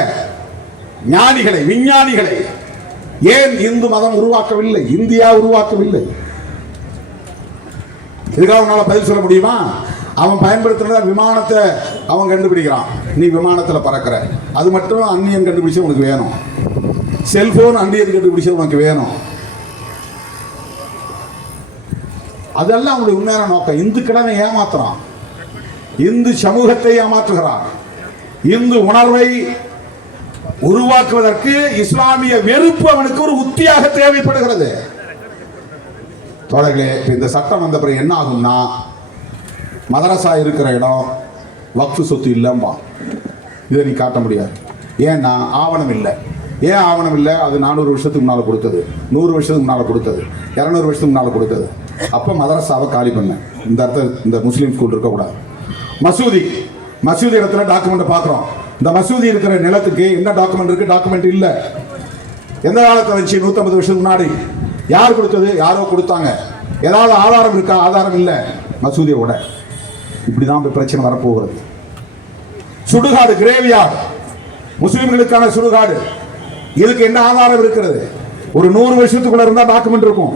ஞானிகளை, விஞ்ஞானிகளை ஏன் இந்து மதம் உருவாக்கவில்லை, இந்தியா உருவாக்கவில்லை? இதுக்காக உன்னால பதில் சொல்ல முடியுமா? அவன் பயன்படுத்துற விமானத்தை அவன் கண்டுபிடிக்கிறான், நீ விமானத்தில் பறக்கிற. அது மட்டும் அந்நியன் கண்டுபிடிச்ச உனக்கு வேணும். செல்போன் அந்நியன் கண்டுபிடிச்ச உனக்கு வேணும். அதெல்லாம் அவனுடைய உண்மையான நோக்கம். இந்துக்களை ஏமாத்துறான், இந்து சமூகத்தை ஏமாற்றுகிறான். இந்து உணர்வை உருவாக்குவதற்கு இஸ்லாமிய வெறுப்பு அவனுக்கு ஒரு உத்தியாக தேவைப்படுகிறது. தோழர்களே, இந்த சட்டம் வந்த பிறகு என்ன ஆகும்னா, மதரசா இருக்கிற இடம் வக்ஃபு சொத்து இல்லைம்பா. இதை நீ காட்ட முடியாது. ஏன்னா ஆவணம் இல்லை. ஏன் ஆவணம் இல்லை? அது 400 வருஷத்துக்கு முன்னால் கொடுத்தது, 100 வருஷத்துக்கு முன்னால் கொடுத்தது, 200 வருஷத்துக்கு முன்னால் கொடுத்தது. அப்போ மதரசாவை காலி பண்ண இந்த அர்த்தம். இந்த முஸ்லீம் ஸ்கூல் இருக்கக்கூடாது. மசூதி இடத்துல டாக்குமெண்ட் பார்க்குறோம். இந்த மசூதி இருக்கிற நிலத்துக்கு என்ன டாக்குமெண்ட் இருக்கு? டாக்குமெண்ட் இல்லை. எந்த காலத்தில் வந்துச்சு? 150 வருஷத்துக்கு முன்னாடி. யார் கொடுத்தது? யாரோ கொடுத்தாங்க. ஏதாவது ஆதாரம் இருக்கா? ஆதாரம் இல்லை. மசூதியோட இப்படிதான் பிரச்சனை வரப்போகிறது. சுடுகாடு, கிரேவியார்டு, முஸ்லிம்களுக்கான சுடுகாடு, இதுக்கு என்ன ஆதாரம் இருக்கிறது? ஒரு 100 வருஷத்துக்குள்ள இருந்தா டாக்குமெண்ட் இருக்கும்,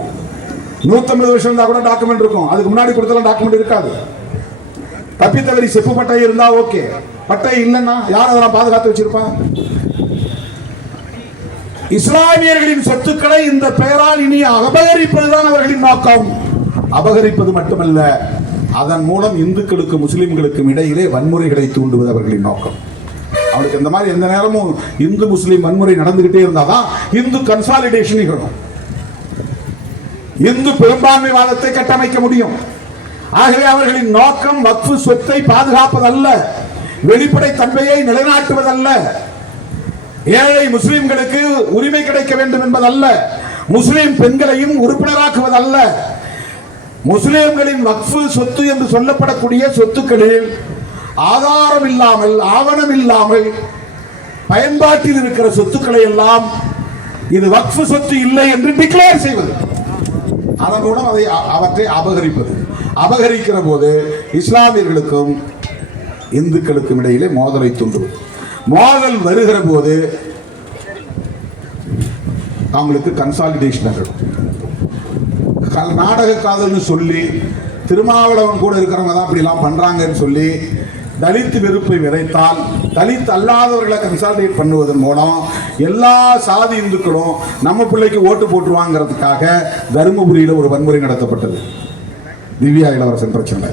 150 வருஷம் இருந்தா கூட டாக்குமெண்ட் இருக்கும். அதுக்கு முன்னாடி கொடுத்தாலும் டாக்குமெண்ட் இருக்காது. தப்பித்தவரி செப்பு பட்டை இருந்தா ஓகே, பட்டை இல்லைன்னா யார் அதெல்லாம் பாதுகாத்து வச்சிருப்பா? இஸ்லாமியர்களின் சொத்துக்களை இந்த பெயரால் இனி அபகரிப்பதுதான் அவர்களின் நோக்கம். அபகரிப்பது மட்டுமல்ல, அதன் மூலம் இந்துக்களுக்கு முஸ்லிம்களுக்கும் இடையிலே வன்முறைகளை தூண்டுவது அவர்களின் நோக்கம். அவனுக்கு இந்த மாதிரி எந்த நேரமும் இந்து முஸ்லிம் வன்முறை நடந்துகிட்டே இருந்தாதான் இந்து கன்சாலிடேஷன் நிகழும், இந்து பெரும்பான்மைவாதத்தை கட்டமைக்க முடியும். ஆகவே அவர்களின் நோக்கம் வக்ஃபு சொத்தை பாதுகாப்பதல்ல, வெளிப்படை தன்மையை நிலைநாட்டுவதல்ல, ஏழை முஸ்லிம்களுக்கு உரிமை கிடைக்க வேண்டும் என்பதல்ல, முஸ்லிம் பெண்களையும் உறுப்பினராக்குவதல்ல. முஸ்லிம்களின் வக்ஃபு சொத்து என்று சொல்லப்படக்கூடிய சொத்துக்களில் ஆதாரம் இல்லாமல், ஆவணம் இல்லாமல் பயன்பாட்டில் இருக்கிற சொத்துக்களை எல்லாம் இது வக்ஃபு சொத்து இல்லை என்று டிக்ளேர் செய்வது, அதன் மூலம் அவற்றை அபகரிப்பது. அபகரிக்கிற போது இஸ்லாமியர்களுக்கும் இந்துக்களுக்கும் இடையிலே மோதலை தூண்டுவது. மோதல் வருகிற போது அவங்களுக்கு கன்சாலிடேஷன் ஆகும். நாடக காதல்னு சொல்லி திருமாவளவன் கூட இருக்கிறவங்க தான் இப்படி எல்லாம் பண்றாங்கன்னு சொல்லி தலித் வெறுப்பை விதைத்தால், தலித் அல்லாதவர்களை கன்சாலிடேட் பண்ணுவதன் மூலம் எல்லா சாதி இந்துக்களும் நம்ம பிள்ளைக்கு ஓட்டு போட்டுருவாங்கிறதுக்காக தருமபுரியில் ஒரு வன்முறை நடத்தப்பட்டது. திவ்யா இளவரசன் பிரச்சனை.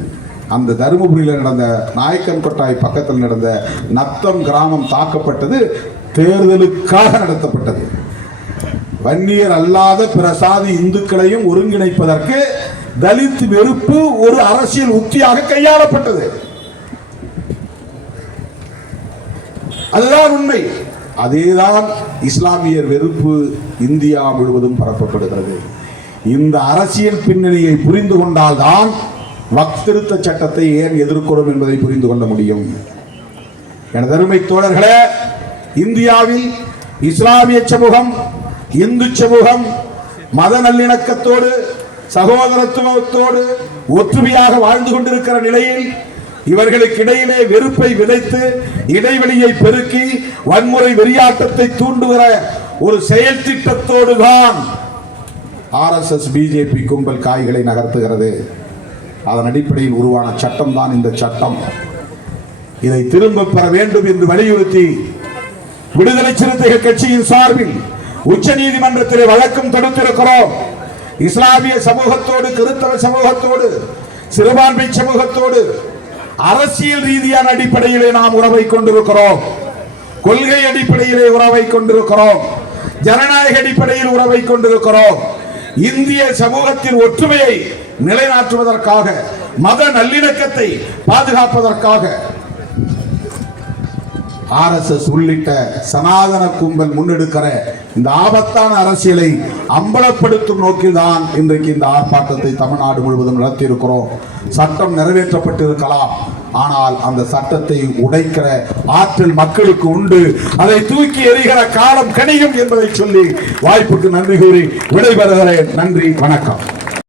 அந்த தருமபுரியில் நடந்த நாயக்கன் கொட்டாய் பக்கத்தில் நடந்த நத்தம் கிராமம் தாக்கப்பட்டது தேர்தலுக்காக நடத்தப்பட்டது. வன்னியர் அல்லாத பிற சாதி இந்துக்களையும் ஒருங்கிணைப்பதற்கு தலித் வெறுப்பு ஒரு அரசியல் உத்தியாக கையாளப்பட்டது. அதுதான் உண்மை. அதேதான் இஸ்லாமியர் வெறுப்பு இந்தியா முழுவதும் பரப்பப்படுகிறது. இந்த அரசியல் பின்னணியை புரிந்து கொண்டால்தான் வக்ஃப் திருத்த சட்டத்தை ஏன் எதிர்க்கிறோம் என்பதை புரிந்து கொள்ள முடியும். எனது அருமை தோழர்களே, இந்தியாவில் இஸ்லாமிய சமூகம், இந்து சமூகம் மத நல்லிணக்கத்தோடு சகோதரத்துவத்தோடு ஒற்றுமையாக வாழ்ந்து கொண்டிருக்கிற நிலையில் இவர்களுக்கு இடையிலே வெறுப்பை விதைத்து இடைவெளியை பெருக்கி வன்முறை வெறியாட்டத்தை தூண்டுகிற ஒரு செயல் திட்டத்தோடு தான் RSS பிஜேபி கும்பல் காய்களை நகர்த்துகிறது. அதன் அடிப்படையில் உருவான சட்டம் தான் இந்த சட்டம். இதை திரும்ப பெற வேண்டும் என்று வலியுறுத்தி விடுதலை சிறுத்தைகள் கட்சியின் சார்பில் உச்ச நீதிமன்றத்திலே வழக்கம் தொடுத்திருக்கிறோம். இஸ்லாமிய சமூகத்தோடு, கிறிஸ்தவ சமூகத்தோடு, சிறுபான்மை சமூகத்தோடு அரசியல் ரீதியான அடிப்படையிலே நாம் உறவை கொண்டிருக்கிறோம். கொள்கை அடிப்படையிலே உறவை கொண்டிருக்கிறோம். ஜனநாயக அடிப்படையில் உறவை கொண்டிருக்கிறோம். இந்திய சமூகத்தின் ஒற்றுமையை நிலைநாட்டுவதற்காக, மத நல்லிணக்கத்தை பாதுகாப்பதற்காக RSS உள்ளிட்ட சனாதன கும்பல் முன்னெடுக்கிற இந்த ஆபத்தான அரசியலை அம்பலப்படுத்தும் நோக்கில் தான் இன்றைக்கு இந்த ஆர்ப்பாட்டத்தை தமிழ்நாடு முழுவதும் நடத்தியிருக்கிறோம். சட்டம் நிறைவேற்றப்பட்டிருக்கலாம், ஆனால் அந்த சட்டத்தை உடைக்கிற ஆற்றல் மக்களுக்கு உண்டு. அதை தூக்கி எறிகிற காலம் கனியும் என்பதை சொல்லி வாய்ப்புக்கு நன்றி கூறி விடைபெறுகிறேன். நன்றி, வணக்கம்.